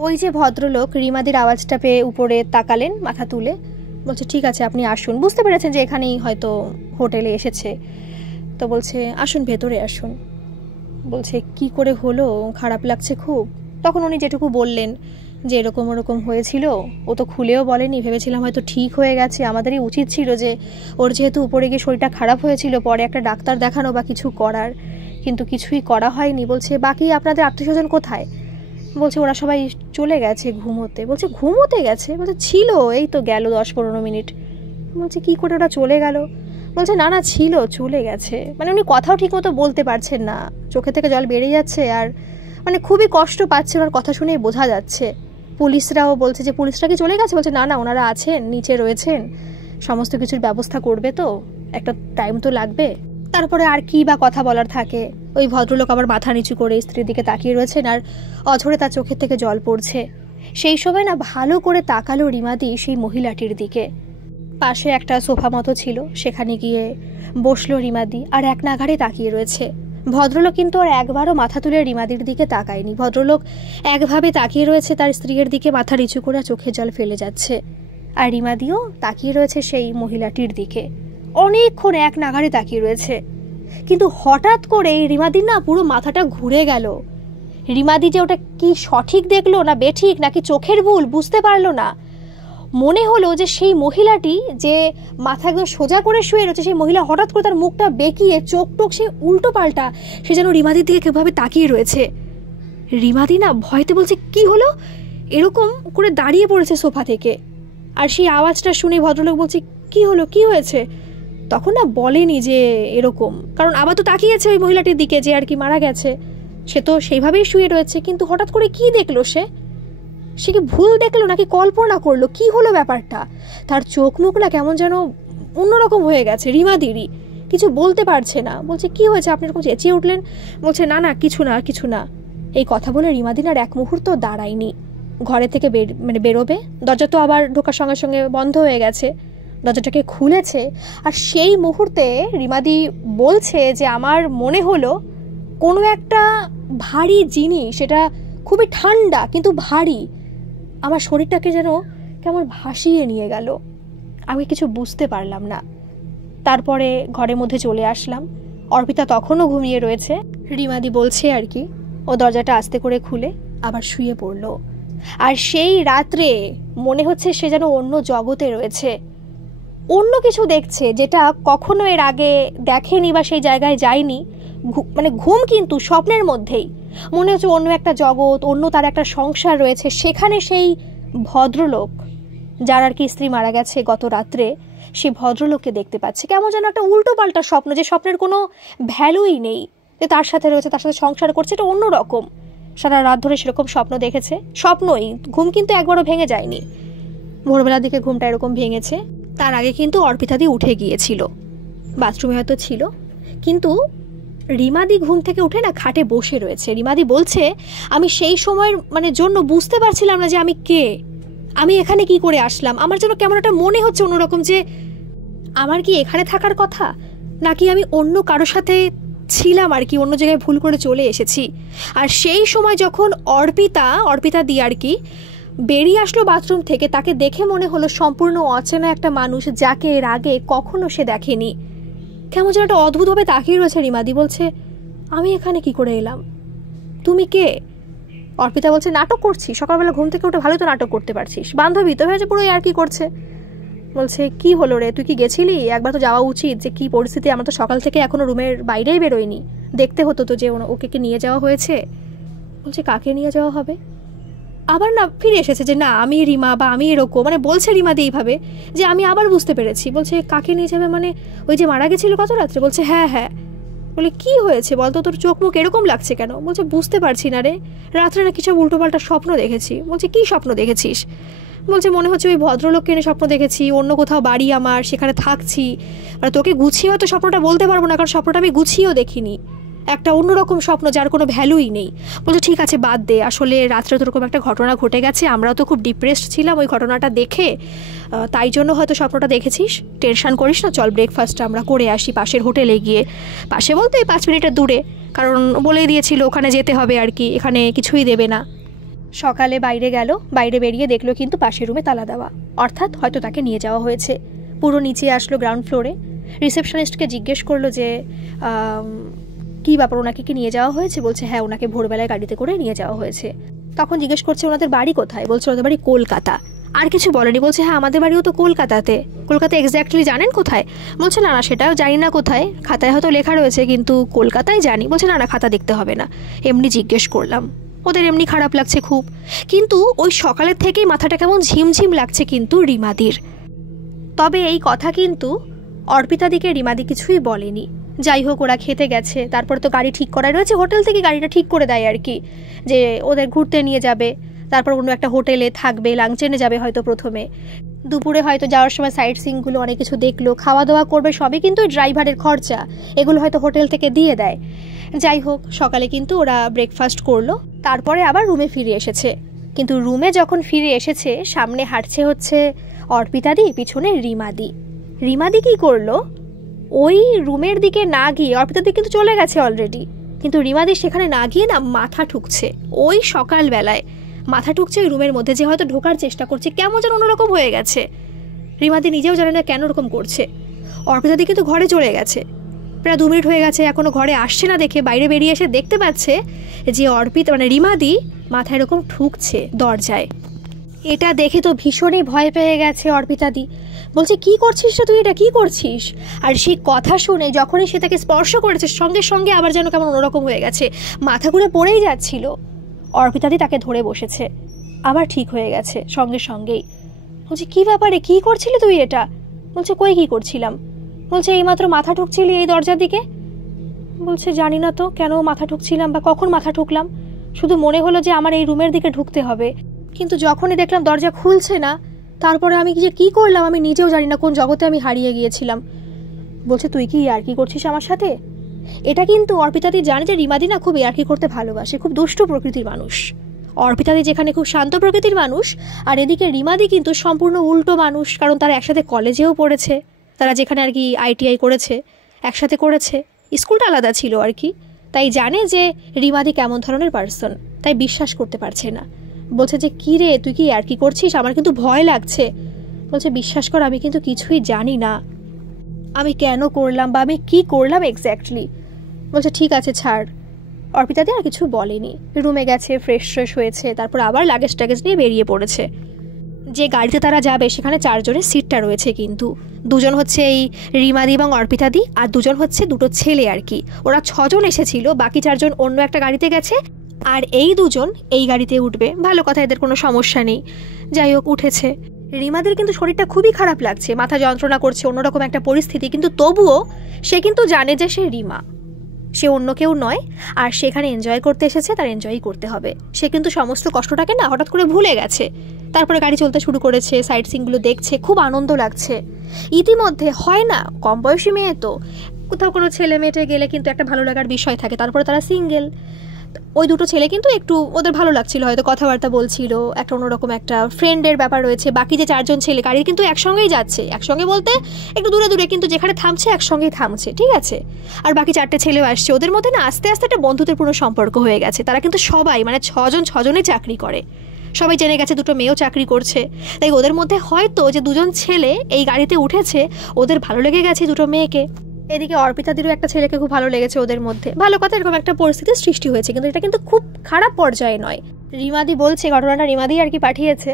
ওই যে ভদ্রলোক রিমাদির আওয়াজটা পেয়ে উপরে তাকালেন মাথা তুলে, বলছে ঠিক আছে আপনি আসুন। বুঝতে পেরেছেন যে এখানেই হয়তো হোটেলে এসেছে, তো বলছে আসুন, ভেতরে আসুন। বলছে কি করে হলো, খারাপ লাগছে খুব। তখন উনি যেটুকু বললেন যে এরকম ওরকম হয়েছিল, ও তো খুলেও বলেনি, ভেবেছিলাম হয়তো ঠিক হয়ে গেছে, আমাদেরই উচিত ছিল যে ওর যেহেতু উপরে গিয়ে শরীরটা খারাপ হয়েছিল পরে একটা ডাক্তার দেখানো বা কিছু করার, কিন্তু কিছুই করা হয়নি। বলছে বাকি আপনাদের আত্মীয়স্বজন কোথায়? বলছে ওরা সবাই চলে গেছে ঘুমোতে। বলছে ঘুমোতে গেছে? বলছে ছিল, এই তো গেল 10-15 মিনিট। বলছে কি করে ওরা চলে গেল? বলছে না ছিল, চলে গেছে। মানে উনি কথাও ঠিক মতো বলতে পারছেন না, চোখে থেকে জল বেরিয়ে যাচ্ছে, আর মানে খুবই কষ্ট পাচ্ছে, ওনার কথা শুনেই বোঝা যাচ্ছে। পুলিশরাও বলছে যে পুলিশরা কি চলে গেছে? বলছে না ওনারা আছেন, নিচে রয়েছেন, সমস্ত কিছুর ব্যবস্থা করবে, তো একটা টাইম তো লাগবে। তারপরে আর কি বা কথা বলার থাকে। ওই ভদ্রলোক আবার মাথা নিচু করে স্ত্রীর দিকে তাকিয়ে রয়েছেন, আর অঝরে তার চোখের থেকে জল পড়ছে। সেই সময় না ভালো করে তাকালো রিমাদি সেই মহিলাটির দিকে। পাশে একটা সোফা মতো ছিল, সেখানে গিয়ে বসলো রিমাদি, আর এক নাগাড়ে তাকিয়ে রয়েছে। ভদ্রলোক কিন্তু আর একবারও মাথা তুলে রিমাদির দিকে তাকায়নি। ভদ্রলোক একভাবে তাকিয়ে রয়েছে তার স্ত্রীর দিকে, মাথা নিচু করে চোখের জল ফেলে যাচ্ছে। আর রিমাদিও তাকিয়ে রয়েছে সেই মহিলাটির দিকে, অনেকক্ষণ এক নাগাড়ে তাকিয়ে রয়েছে। কিন্তু হঠাৎ করে রিমাদির না পুরো মাথাটা ঘুরে গেল। রিমাদি যে ওটা কি সঠিক দেখলো না বেঠিক নাকি চোখের ভুল বুঝতে পারলো না। মনে হলো যে সেই মহিলাটি যে মাথা একদম সোজা করে শুয়ে রয়েছে, সেই মহিলা হঠাৎ করে তার মুখটা বেঁকিয়ে চোখ টোক সে উল্টো পাল্টা, সে যেন রিমাদির দিকে কিভাবে তাকিয়ে রয়েছে। রিমাদি না ভয়তে বলছে কি হলো, এরকম করে দাঁড়িয়ে পড়েছে সোফা থেকে। আর সেই আওয়াজটা শুনে ভদ্রলোক বলছে কি হলো, কি হয়েছে? তখন না বলেনি যে এরকম, কারণ আবার তো তাকিয়েছে ওই মহিলাটির দিকে যে আর কি মারা গেছে। সে তো সেইভাবেই শুয়ে রয়েছে, কিন্তু হঠাৎ করে কি দেখলো সে কি ভুল দেখলো নাকি কল্পনা করলো, কি হলো ব্যাপারটা? তার চোখ মুখ না কেমন যেন অন্যরকম হয়ে গেছে। রিমাদিরই কিছু বলতে পারছে না, বলছে কি হয়েছে, আপনি এরকম চেঁচিয়ে উঠলেন? বলছে না না কিছু না কিছু না। এই কথা বলে রিমাদিন আর এক মুহূর্ত দাঁড়ায়নি, ঘরে থেকে বেরোবে। দরজা তো আবার ঢোকার সঙ্গে সঙ্গে বন্ধ হয়ে গেছে, দরজাটাকে খুলেছে। আর সেই মুহূর্তে রিমাদি বলছে যে আমার মনে হলো কোনো একটা ভারী জিনিস, সেটা খুবই ঠান্ডা কিন্তু ভারী, আমার শরীরটাকে যেন কেমন ভাসিয়ে নিয়ে গেল। আমি কিছু বুঝতে পারলাম না। তারপরে ঘরের মধ্যে চলে আসলাম। অর্পিতা তখনও ঘুমিয়ে রয়েছে। রিমাদি বলছে আর কি, ও দরজাটা আস্তে করে খুলে আবার শুয়ে পড়ল। আর সেই রাত্রে মনে হচ্ছে সে যেন অন্য জগতে রয়েছে, অন্য কিছু দেখছে যেটা কখনো এর আগে দেখেনি বা সেই জায়গায় যায়নি। মানে ঘুম কিন্তু স্বপ্নের মধ্যেই, মনে হচ্ছে অন্য একটা জগৎ, অন্য তার একটা সংসার রয়েছে। সেখানে সেই ভদ্রলোক যার আর কি স্ত্রী মারা গেছে গত রাত্রে, সেই ভদ্রলোককে দেখতে পাচ্ছে। কেমন যেন একটা উল্টো পাল্টা স্বপ্ন, যে স্বপ্নের কোনো ভ্যালুই নেই, যে তার সাথে রয়েছে, তার সাথে সংসার করছে, এটা অন্যরকম। সারা রাত ধরে সেরকম স্বপ্ন দেখেছে, স্বপ্নই, ঘুম কিন্তু একবারও ভেঙে যায়নি। ভোরবেলার দিকে ঘুমটা এরকম ভেঙেছে। তার আগে কিন্তু অর্পিতাদি উঠে গিয়েছিল, বাথরুমে হয়তো ছিল, কিন্তু রিমাদি ঘুম থেকে উঠে না খাটে বসে রয়েছে। রিমাদি বলছে আমি সেই সময়ের জন্য বুঝতে পারছিলাম না যে আমি কে, আমি এখানে কি করে আসলাম। আমার যেন কেমন একটা মনে হচ্ছে অন্যরকম, যে আমার কি এখানে থাকার কথা, নাকি আমি অন্য কারোর সাথে ছিলাম আর কি, অন্য জায়গায় ভুল করে চলে এসেছি। আর সেই সময় যখন অর্পিতা দি আর কি বেরিয়ে আসলো বাথরুম থেকে, তাকে দেখে মনে হলো সম্পূর্ণ অচেনা একটা মানুষ, যাকে এর আগে কখনো সে দেখেনি। কেমন যেন একটা অদ্ভুতভাবে তাকিয়ে রয়েছে। রিমাদি বলছে আমি এখানে কি করে এলাম, তুমি কে? অর্পিতা বলছে নাটক করছি, সকালবেলা ঘুম থেকে উঠে ভালো তো নাটক করতে পারছিস, বান্ধবী তো হয়েছে পুরো আর কি করছে। বলছে কি হলো রে, তুই কি গেছিলি? একবার তো যাওয়া উচিত, যে কি পরিস্থিতি, আমরা তো সকাল থেকে এখনো রুমের বাইরেই বেরোয়নি, দেখতে হতো তো যে ওকে কি নিয়ে যাওয়া হয়েছে। বলছে কাকে নিয়ে যাওয়া হবে? আবার না ফিরে এসেছে যে না আমি রিমা, বা আমি এরকম, বলছে রিমাদি এইভাবে যে আমি আবার বুঝতে পেরেছি। বলছে কাকে নিয়ে যাবে, ওই যে মারা গেছিল গত রাত্রে? বলছে হ্যাঁ হ্যাঁ। বলে কি হয়েছে বলতো, তোর চোখ মুখ এরকম লাগছে কেন? বলছে বুঝতে পারছি না রে, রাত্রে না কিছু উল্টোপাল্টা স্বপ্ন দেখেছি। বলছে কি স্বপ্ন দেখেছিস? বলছে মনে হচ্ছে ওই ভদ্রলোককে এনে স্বপ্ন দেখেছি, অন্য কোথাও বাড়ি আমার, সেখানে থাকছি। তোকে গুছিয়ে হয়তো স্বপ্নটা বলতে পারবো না, কারণ স্বপ্নটা আমি গুছিয়েও দেখিনি, একটা অন্যরকম স্বপ্ন যার কোনো ভ্যালুই নেই। বলছে ঠিক আছে বাদ দে, আসলে রাত্রে তো এরকম একটা ঘটনা ঘটে গেছে, আমরাও তো খুব ডিপ্রেসড ছিলাম ওই ঘটনাটা দেখে, তাই জন্য হয়তো স্বপ্নটা দেখেছিস, টেনশন করিস না, চল ব্রেকফাস্টটা আমরা করে আসি পাশের হোটেলে গিয়ে। পাশে বলতে 5 মিনিটের দূরে, কারণ বলেই দিয়েছিল ওখানে যেতে হবে আর কি, এখানে কিছুই দেবে না। সকালে বাইরে গেল, বাইরে বেরিয়ে দেখলো কিন্তু পাশের রুমে তালা দেওয়া, অর্থাৎ হয়তো তাকে নিয়ে যাওয়া হয়েছে। পুরো নিচে আসলো গ্রাউন্ড ফ্লোরে, রিসেপশনিস্টকে জিজ্ঞেস করলো যে কি ব্যাপার, ওনাকে কি নিয়ে যাওয়া হয়েছে? বলছে হ্যাঁ, ওনাকে ভোরবেলায় গাড়িতে করে নিয়ে যাওয়া হয়েছে। তখন জিজ্ঞেস করছে ওনাদের বাড়ি কোথায়? বলছে ওনাদের বাড়ি কলকাতা। আর কিছু বলেনি। বলছে হ্যাঁ আমাদের বাড়িও তো কলকাতাতে। কলকাতা এক্স্যাক্টলি জানেন কোথায়? বলছে না না সেটাও জানি না কোথায়, খাতায় হয়তো লেখা রয়েছে কিন্তু কলকাতায় জানি। বলছে না না খাতা দেখতে হবে না, এমনি জিজ্ঞেস করলাম। ওদের এমনি খারাপ লাগছে খুব, কিন্তু ওই সকালের থেকেই মাথাটা কেমন ঝিমঝিম লাগছে কিন্তু রিমাদির। তবে এই কথা কিন্তু অর্পিতাদিকে রিমাদি কিছুই বলেনি। যাই হোক ওরা খেতে গেছে, তারপরে তো গাড়ি ঠিক করা রয়েছে, হোটেল থেকে গাড়িটা ঠিক করে দেয় আর কি, যে ওদের ঘুরতে নিয়ে যাবে, তারপর অন্য একটা হোটেলে থাকবে, লাঞ্চেনে যাবে হয়তো প্রথমে, দুপুরে হয়তো যাওয়ার সময় সাইট সিইংগুলো অনেক কিছু দেখলো, খাওয়া দাওয়া করবে, সবই কিন্তু ড্রাইভারের খরচা, এগুলো হয়তো হোটেল থেকে দিয়ে দেয়। যাই হোক সকালে কিন্তু ওরা ব্রেকফাস্ট করলো, তারপরে আবার রুমে ফিরে এসেছে। কিন্তু রুমে যখন ফিরে এসেছে সামনে হাঁটছে হচ্ছে অর্পিতাদি, পিছনে রিমাদি। রিমাদি কি করলো, ওই রুমের দিকে না গিয়ে, অর্পিতাদি কিন্তু চলে গেছে অলরেডি, কিন্তু রিমাদি সেখানে না গিয়ে না মাথা ঠুকছে। ওই সকালবেলায় মাথা ঠুকছে ওই রুমের মধ্যে, যে হয়তো ঢোকার চেষ্টা করছে। কেমন যেন অন্যরকম হয়ে গেছে। রিমাদি নিজেও জানে না কেন ওরকম করছে। অর্পিতাদি কিন্তু ঘরে চলে গেছে, প্রায় 2 মিনিট হয়ে গেছে, এখনও ঘরে আসছে না দেখে বাইরে বেরিয়ে এসে দেখতে পাচ্ছে যে অর্পিতা মানে রিমাদি মাথায় এরকম ঠুকছে দরজায়। এটা দেখে তো ভীষণই ভয় পেয়ে গেছে অর্পিতাদি। বলছে কি করছিস তুই, এটা কি করছিস? আর সেই কথা শুনে যখনই সে তাকে স্পর্শ করেছে সঙ্গে সঙ্গে আবার যেন কেমন অন্যরকম হয়ে গেছে, মাথা ঘুরে পড়েই যাচ্ছিল। অর্পিতাদি তাকে ধরে বসেছে, আবার ঠিক হয়ে গেছে সঙ্গে সঙ্গেই। বলছে কি ব্যাপারে, কি করছিলি তুই এটা? বলছে কই কি করছিলাম? বলছে এইমাত্র মাথা ঠুকছিলি এই দরজার দিকে। বলছে জানি না তো কেন মাথা ঠুকছিলাম বা কখন মাথা ঠুকলাম, শুধু মনে হলো যে আমার এই রুমের দিকে ঢুকতে হবে, কিন্তু যখনই দেখলাম দরজা খুলছে না, তারপরে আমি যে কি করলাম আমি নিজেও জানি না, কোন জগতে আমি হারিয়ে গিয়েছিলাম। বলছে তুই কি ইয়ার্কি করছিস আমার সাথে? এটা কিন্তু অর্পিতাদি জানে যে রিমাদি না খুব ইয়ার্কি করতে ভালোবাসে, খুব দুষ্টু প্রকৃতির মানুষ। অর্পিতাদি যেখানে খুব শান্ত প্রকৃতির মানুষ, আর এদিকে রিমাদি কিন্তু সম্পূর্ণ উল্টো মানুষ, কারণ তারা একসাথে কলেজেও পড়েছে, তারা যেখানে আর কি ITI করেছে একসাথে করেছে, স্কুলটা আলাদা ছিল আর কি, তাই জানে যে রিমাদি কেমন ধরনের পার্সন, তাই বিশ্বাস করতে পারছে না। বলছে যে কী রে তুই কি আর কি করছিস, আমার কিন্তু ভয় লাগছে। বলছে বিশ্বাস কর আমি কিন্তু কিছুই জানি না আমি কেন করলাম বা আমি কী করলাম এক্স্যাক্টলি। বলছে ঠিক আছে ছাড়। অর্পিতাদি আর কিছু বলেনি, রুমে গেছে, ফ্রেশ হয়েছে, তারপর আবার লাগেজ টাগেজ নিয়ে বেরিয়ে পড়েছে। যে গাড়িতে তারা যাবে সেখানে 4 জনের সিটটা রয়েছে, কিন্তু 2 জন হচ্ছে এই রিমাদি এবং অর্পিতাদি, আর 2 জন হচ্ছে 2টো ছেলে আর কি। ওরা 6 জন এসেছিল, বাকি 4 জন অন্য একটা গাড়িতে গেছে, আর এই 2 জন এই গাড়িতে উঠবে। ভালো কথা, এদের কোনো সমস্যা নেই। যাই হোক উঠেছে। রিমাদির কিন্তু শরীরটা খুবই খারাপ লাগছে, মাথা যন্ত্রণা করছে, অন্যরকম একটা পরিস্থিতি, কিন্তু তবুও সে কিন্তু জানে যে সে রিমা, সে অন্য কেউ নয়, আর সেখানে এনজয় করতে এসেছে, তার এনজয় করতে হবে। সে কিন্তু সমস্ত কষ্টটাকে না হঠাৎ করে ভুলে গেছে। তারপরে গাড়ি চলতে শুরু করেছে, সাইট সিনগুলো দেখছে, খুব আনন্দ লাগছে। ইতিমধ্যে হয় না, কম বয়সী মেয়ে তো, কোথাও কোনো ছেলে মেয়েটে গেলে কিন্তু একটা ভালো লাগার বিষয় থাকে, তারপরে তারা সিঙ্গেল। ওই 2টো ছেলে কিন্তু একটু ওদের ভালো লাগছিল, হয়তো কথাবার্তা বলছিল, একটা অন্যরকম একটা ফ্রেন্ডের ব্যাপার রয়েছে। বাকি যে 4 জন ছেলে গাড়ি কিন্তু একসঙ্গেই যাচ্ছে, একসঙ্গে বলতে একটু দূরে দূরে, কিন্তু যেখানে থামছে একসঙ্গেই থামছে, ঠিক আছে। আর বাকি 4টে ছেলেও আসছে, ওদের মধ্যে না আস্তে আস্তে একটা বন্ধুত্বপূর্ণ সম্পর্ক হয়ে গেছে। তারা কিন্তু সবাই মানে 6 জনই চাকরি করে, সবাই জেনে গেছে 2টো মেয়েও চাকরি করছে, তাই ওদের মধ্যে হয়তো যে 2 জন ছেলে এই গাড়িতে উঠেছে ওদের ভালো লেগে গেছে 2টো মেয়েকে। এদিকে অর্পিতাদিরও একটা ছেলেকে খুব ভালো লেগেছে ওদের মধ্যে। ভালো কথা, এরকম একটা পরিস্থিতির সৃষ্টি হয়েছে, কিন্তু এটা কিন্তু খুব খারাপ পর্যায়ে নয়। রিমাদি বলছে, ঘটনাটা রিমাদি আর কি পাঠিয়েছে,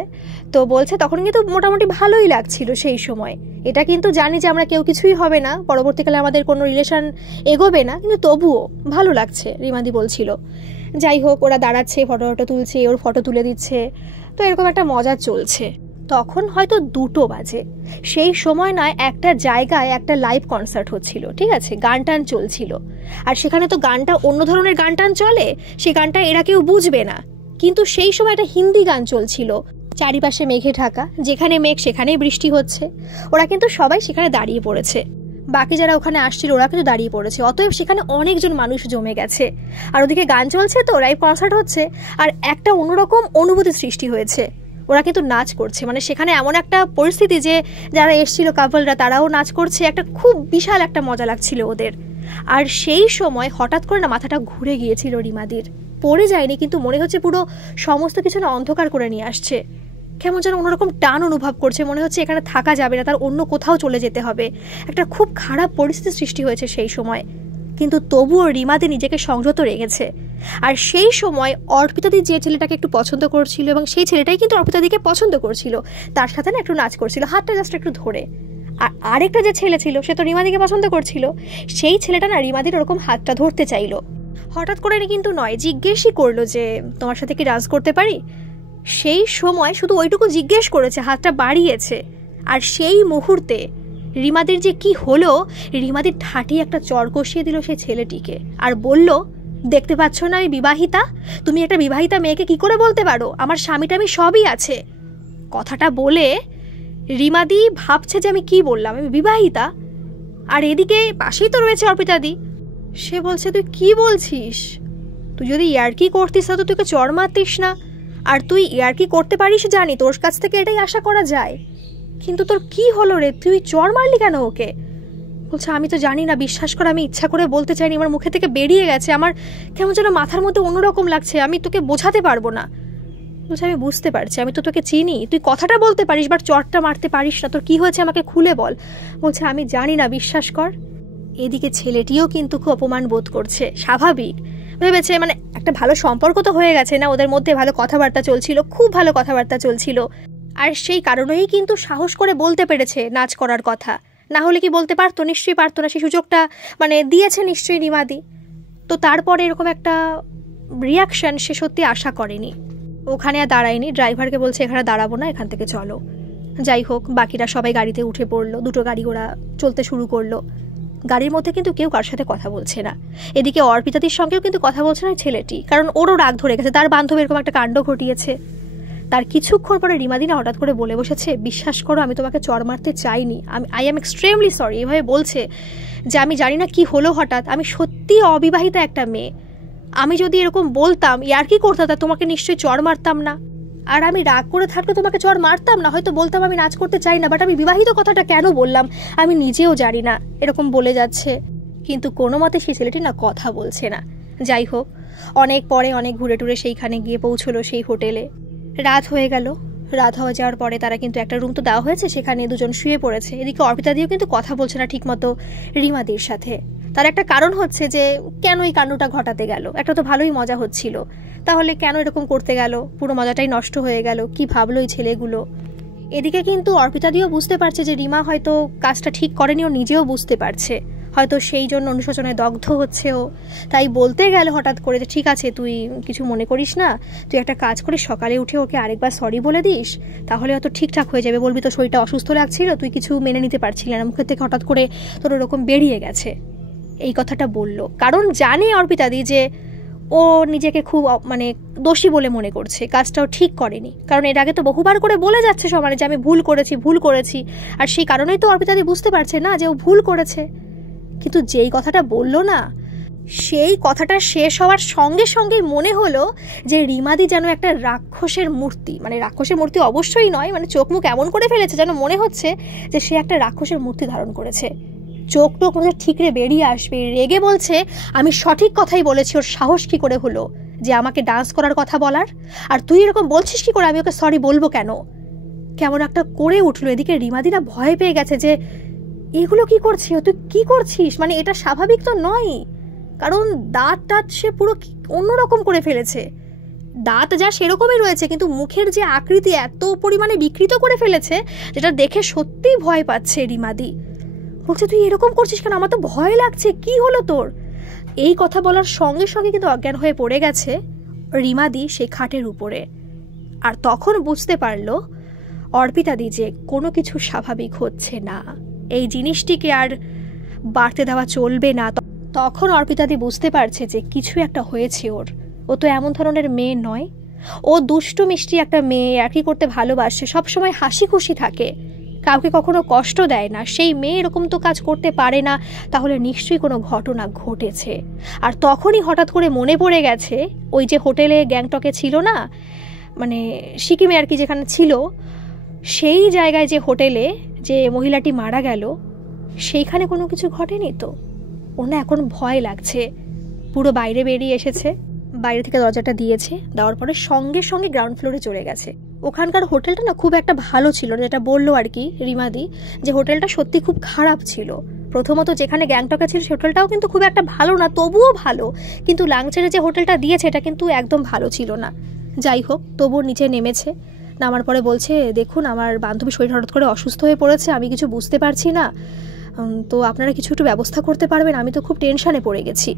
তো বলছে তখন কিন্তু মোটামুটি ভালোই লাগছিল সেই সময়। এটা কিন্তু জানি যে আমরা কেউ কিছুই হবে না, পরবর্তীকালে আমাদের কোনো রিলেশন এগোবে না, কিন্তু তবুও ভালো লাগছে, রিমাদি বলছিল। যাই হোক, ওরা দাঁড়াচ্ছে, ফটো তুলছে, ওর ফটো তুলে দিচ্ছে, তো এরকম একটা মজা চলছে। তখন হয়তো 2টো বাজে। সেই সময় নয়, একটা জায়গায় একটা লাইভ কনসার্ট হচ্ছিল, ঠিক আছে, গান টান চলছিল। আর সেখানে তো গানটা অন্য ধরনের গান টান চলে, সেই গানটা এরা কেউ বুঝবে না, কিন্তু সেই সময় একটা হিন্দি গান চলছিল। চারিপাশে মেঘে ঢাকা, যেখানে মেঘ সেখানেই বৃষ্টি হচ্ছে। ওরা কিন্তু সবাই সেখানে দাঁড়িয়ে পড়েছে, বাকি যারা ওখানে আসছিল ওরা কিন্তু দাঁড়িয়ে পড়েছে। অতএব সেখানে অনেকজন মানুষ জমে গেছে, আর ওদিকে গান চলছে, তো লাইভ কনসার্ট হচ্ছে, আর একটা অন্যরকম অনুভূতি সৃষ্টি হয়েছে। ওরা কিন্তু নাচ করছে, মানে সেখানে এমন একটা পরিস্থিতি যে যারা এসেছিল কাপলরা তারাও নাচ করছে, একটা খুব বিশাল একটা মজা লাগছিল ওদের। আর সেই সময় হঠাৎ করে না মাথাটা ঘুরে গিয়েছিল রিমাদির, পড়ে যায়নি, কিন্তু মনে হচ্ছে পুরো সমস্ত কিছু না অন্ধকার করে নিয়ে আসছে। কেমন যেন অন্যরকম টান অনুভব করছে, মনে হচ্ছে এখানে থাকা যাবে না, তার অন্য কোথাও চলে যেতে হবে। একটা খুব খারাপ পরিস্থিতির সৃষ্টি হয়েছে সেই সময়, কিন্তু তবুও রিমাদি নিজেকে সংযত রেখেছে। আর সেই সময় অর্পিতাদি যে ছেলেটাকে একটু পছন্দ করছিল, এবং সেই ছেলেটাই কিন্তু অর্পিতাদিকে পছন্দ করছিল, তার সাথে না একটু নাচ করছিল, হাতটা জাস্ট একটু ধরে। আর আরেকটা যে ছেলে ছিল সে তো রিমাদিকে পছন্দ করছিল, সেই ছেলেটা না রিমাদির ওরকম হাতটা ধরতে চাইলো। হঠাৎ করে কিন্তু নয়, জিজ্ঞেসই করলো যে তোমার সাথে কি ডান্স করতে পারি। সেই সময় শুধু ওইটুকু জিজ্ঞেস করেছে, হাতটা বাড়িয়েছে। আর সেই মুহূর্তে রিমাদির যে কি হলো, রিমাদির ঠাটি একটা চর কষিয়ে দিল সেই ছেলেটিকে, আর বলল, দেখতে পাচ্ছ না আমি বিবাহিতা, তুমি একটা বিবাহিতা মেয়েকে কি করে বলতে পারো আমার স্বামীটা আমি সবই আছে। কথাটা বলে রিমাদি ভাবছে যে আমি কি বললাম, আমি বিবাহিতা। আর এদিকে পাশেই তো রয়েছে অর্পিতাদি, সে বলছে তুই কি বলছিস, তুই যদি ইয়ার্কি করতিস তো তোকে চর মারতিস না, আর তুই ইয়ার্কি করতে পারিস জানি, তোর কাছ থেকে এটাই আশা করা যায়, কিন্তু তোর কি হলো রে, তুই চড় মারলি কেন ওকে? বলছে আমি তো জানি না, বিশ্বাস করে আমি ইচ্ছা করে বলতে চাইনি, আমার মুখে থেকে বেরিয়ে গেছে, আমার কেমন যেন মাথার মধ্যে অন্যরকম লাগছে, আমি তোকে বোঝাতে পারবো না। বলছে আমি বুঝতে পারছি, আমি তো তোকে চিনি, তুই কথাটা বলতে পারিস বাট চটটা মারতে পারিস না, তোর কি হয়েছে আমাকে খুলে বল। বলছে আমি জানি না, বিশ্বাস কর। এদিকে ছেলেটিও কিন্তু খুব অপমান বোধ করছে, স্বাভাবিক ভেবেছে, মানে একটা ভালো সম্পর্ক তো হয়ে গেছে না, ওদের মধ্যে ভালো কথাবার্তা চলছিল, খুব ভালো কথাবার্তা চলছিল, আর সেই কারণেই কিন্তু সাহস করে বলতে পেরেছে নাচ করার কথা, না হলে কি বলতে পারতো? নিশ্চয়ই পারতো না, সেই সুযোগটা মানে দিয়েছে নিশ্চয়ই রিমাদি। তো তারপরে এরকম একটা রিয়াকশন সে সত্যি আশা করেনি। ওখানে আর দাঁড়ায়নি, ড্রাইভারকে বলছে এখানে দাঁড়াবো না, এখান থেকে চলো। যাই হোক, বাকিরা সবাই গাড়িতে উঠে পড়লো, দুটো গাড়ি ওরা চলতে শুরু করলো। গাড়ির মধ্যে কিন্তু কেউ কার সাথে কথা বলছে না। এদিকে অর্পিতাদির সঙ্গেও কিন্তু কথা বলছে না ছেলেটি, কারণ ওরও রাগ ধরে গেছে, তার বান্ধবী এরকম একটা কাণ্ড ঘটিয়েছে। তার কিছুক্ষণ পরে রিমাদিনা হঠাৎ করে বলে বসেছে, বিশ্বাস করো আমি তোমাকে চড় মারতে চাইনি, আই এম এক্সট্রিমলি সরি। এভাবে বলছে যে আমি জানি না কি হলো হঠাৎ, আমি সত্যি অবিবাহিতা একটা মেয়ে, আমি যদি এরকম বলতাম ইয়ার্কি করতাম তা তোমাকে নিশ্চয়ই চড় মারতাম না, আর আমি রাগ করে থাকলে তোমাকে চড় মারতাম না, হয়তো বলতাম আমি নাচ করতে চাই না, বাট আমি বিবাহিত কথাটা কেন বললাম আমি নিজেও জানি না, এরকম বলে যাচ্ছে। কিন্তু কোনো মতে সেই ছেলেটি না কথা বলছে না। যাই হোক, অনেক পরে অনেক ঘুরে টুরে সেইখানে গিয়ে পৌঁছলো সেই হোটেলে। রাত হয়ে গেল, রাত হয়ে যাওয়ার পরে তারা কিন্তু একটা রুম তো দেওয়া হয়েছে, সেখানে দুজন শুয়ে পড়েছে। এদিকে অর্পিতা দিয়েও কিন্তু কথা বলছে না ঠিকমতো রিমাদির সাথে। তার একটা কারণ হচ্ছে যে কেন এই কাণ্ডটা ঘটাতে গেল, একটা তো ভালোই মজা হচ্ছিল, তাহলে কেন এরকম করতে গেল, পুরো মজাটাই নষ্ট হয়ে গেল, কি ভাবলো এই ছেলেগুলো। এদিকে কিন্তু অর্পিতা দিয়েও বুঝতে পারছে যে রিমা হয়তো কাজটা ঠিক করেনি, ও নিজেও বুঝতে পারছে, হয়তো সেই জন্য অনুশোচনায় দগ্ধ হচ্ছে ও। তাই বলতে গেল হঠাৎ করে যে ঠিক আছে তুই কিছু মনে করিস না, তুই একটা কাজ করে সকালে উঠে ওকে আরেকবার সরি বলে দিস, তাহলে হয়তো ঠিকঠাক হয়ে যাবে, বলবি তো শরীরটা অসুস্থ লাগছিল, তুই কিছু মেনে নিতে পারছিলি না, মুখের থেকে হঠাৎ করে তোর ওরকম বেরিয়ে গেছে। এই কথাটা বলল কারণ জানে অর্পিতাদি যে ও নিজেকে খুব মানে দোষী বলে মনে করছে, কাজটাও ঠিক করেনি, কারণ এর আগে তো বহুবার করে বলে যাচ্ছে সমানে যে আমি ভুল করেছি, আর সেই কারণেই তো অর্পিতাদি বুঝতে পারছে না যে ও ভুল করেছে। কিন্তু যেই কথাটা বললো না, সেই কথাটা শেষ হওয়ার সঙ্গে সঙ্গেই মনে হলো যে রিমাদি যেন একটা রাক্ষসের মূর্তি, মানে রাক্ষসের মূর্তি অবশ্যই নয়, মানে চোখ মুখ এমন করে ফেলেছে যেন মনে হচ্ছে যে সে একটা রাক্ষসের মূর্তি ধারণ করেছে, চোখ টোক মনে ঠিকরে বেরিয়ে আসবে। রেগে বলছে আমি সঠিক কথাই বলেছি, ওর সাহস কি করে হলো যে আমাকে ডান্স করার কথা বলার, আর তুই এরকম বলছিস কি করে, আমি ওকে সরি বলবো কেন? কেমন একটা করে উঠলো। এদিকে রিমাদিনা ভয় পেয়ে গেছে যে এগুলো কি করছিস, তুই কি করছিস, মানে এটা স্বাভাবিক তো নয়, কারণ দাঁত সে পুরো অন্যরকম করে ফেলেছে, দাঁত যা সেরকমই রয়েছে, কিন্তু মুখের যে আকৃতি এত পরিমাণে বিকৃত করে ফেলেছে যেটা দেখে সত্যিই ভয় পাচ্ছে রিমাদি। বলছে তুই এরকম করছিস কেন, আমার তো ভয় লাগছে, কি হলো তোর? এই কথা বলার সঙ্গে সঙ্গে কিন্তু অজ্ঞান হয়ে পড়ে গেছে রিমাদি সেই খাটের উপরে। আর তখন বুঝতে পারলো অর্পিতাদি যে কোনো কিছু স্বাভাবিক হচ্ছে না, এই জিনিসটিকে আর বাড়তে দেওয়া চলবে না। তখন অর্পিতাদি বুঝতে পারছে যে কিছু একটা হয়েছে ওর, ও তো এমন ধরনের মেয়ে নয়, ও দুষ্টু মিষ্টি একটা মেয়ে, একই করতে ভালোবাসে, সবসময় হাসি খুশি থাকে, কাউকে কখনো কষ্ট দেয় না, সেই মেয়ে এরকম তো কাজ করতে পারে না, তাহলে নিশ্চয়ই কোনো ঘটনা ঘটেছে। আর তখনই হঠাৎ করে মনে পড়ে গেছে ওই যে হোটেলে গ্যাংটকে ছিল না, মানে সিকিমে আর কি যেখানে ছিল, সেই জায়গায় যে হোটেলে যে মহিলাটি মারা গেল সেইখানে কোনো কিছু ঘটেনি তো। ওর না এখন ভয় লাগছে, পুরো বাইরে বেরিয়ে এসেছে, বাইরে থেকে দরজাটা দিয়েছে, দেওয়ার পরে সঙ্গে সঙ্গে গ্রাউন্ড ফ্লোরে চলে গেছে। ওখানকার হোটেলটা না খুব একটা ভালো ছিল না, যেটা বললো আর কি রিমাদি, যে হোটেলটা সত্যি খুব খারাপ ছিল। প্রথমত যেখানে গ্যাংটকে ছিল সে হোটেলটাও কিন্তু খুব একটা ভালো না, তবুও ভালো, কিন্তু লাংচেরে যে হোটেলটা দিয়েছে এটা কিন্তু একদম ভালো ছিল না। যাই হোক, তবুও নিচে নেমেছে, নামার পরে বলছে দেখুন আমার বান্ধবী শরীর হঠাৎ করে অসুস্থ হয়ে পড়েছে, আমি কিছু বুঝতে পারছি না, তো আপনারা কিছু একটু ব্যবস্থা করতে পারবেন, আমি তো খুব টেনশানে পড়ে গেছি।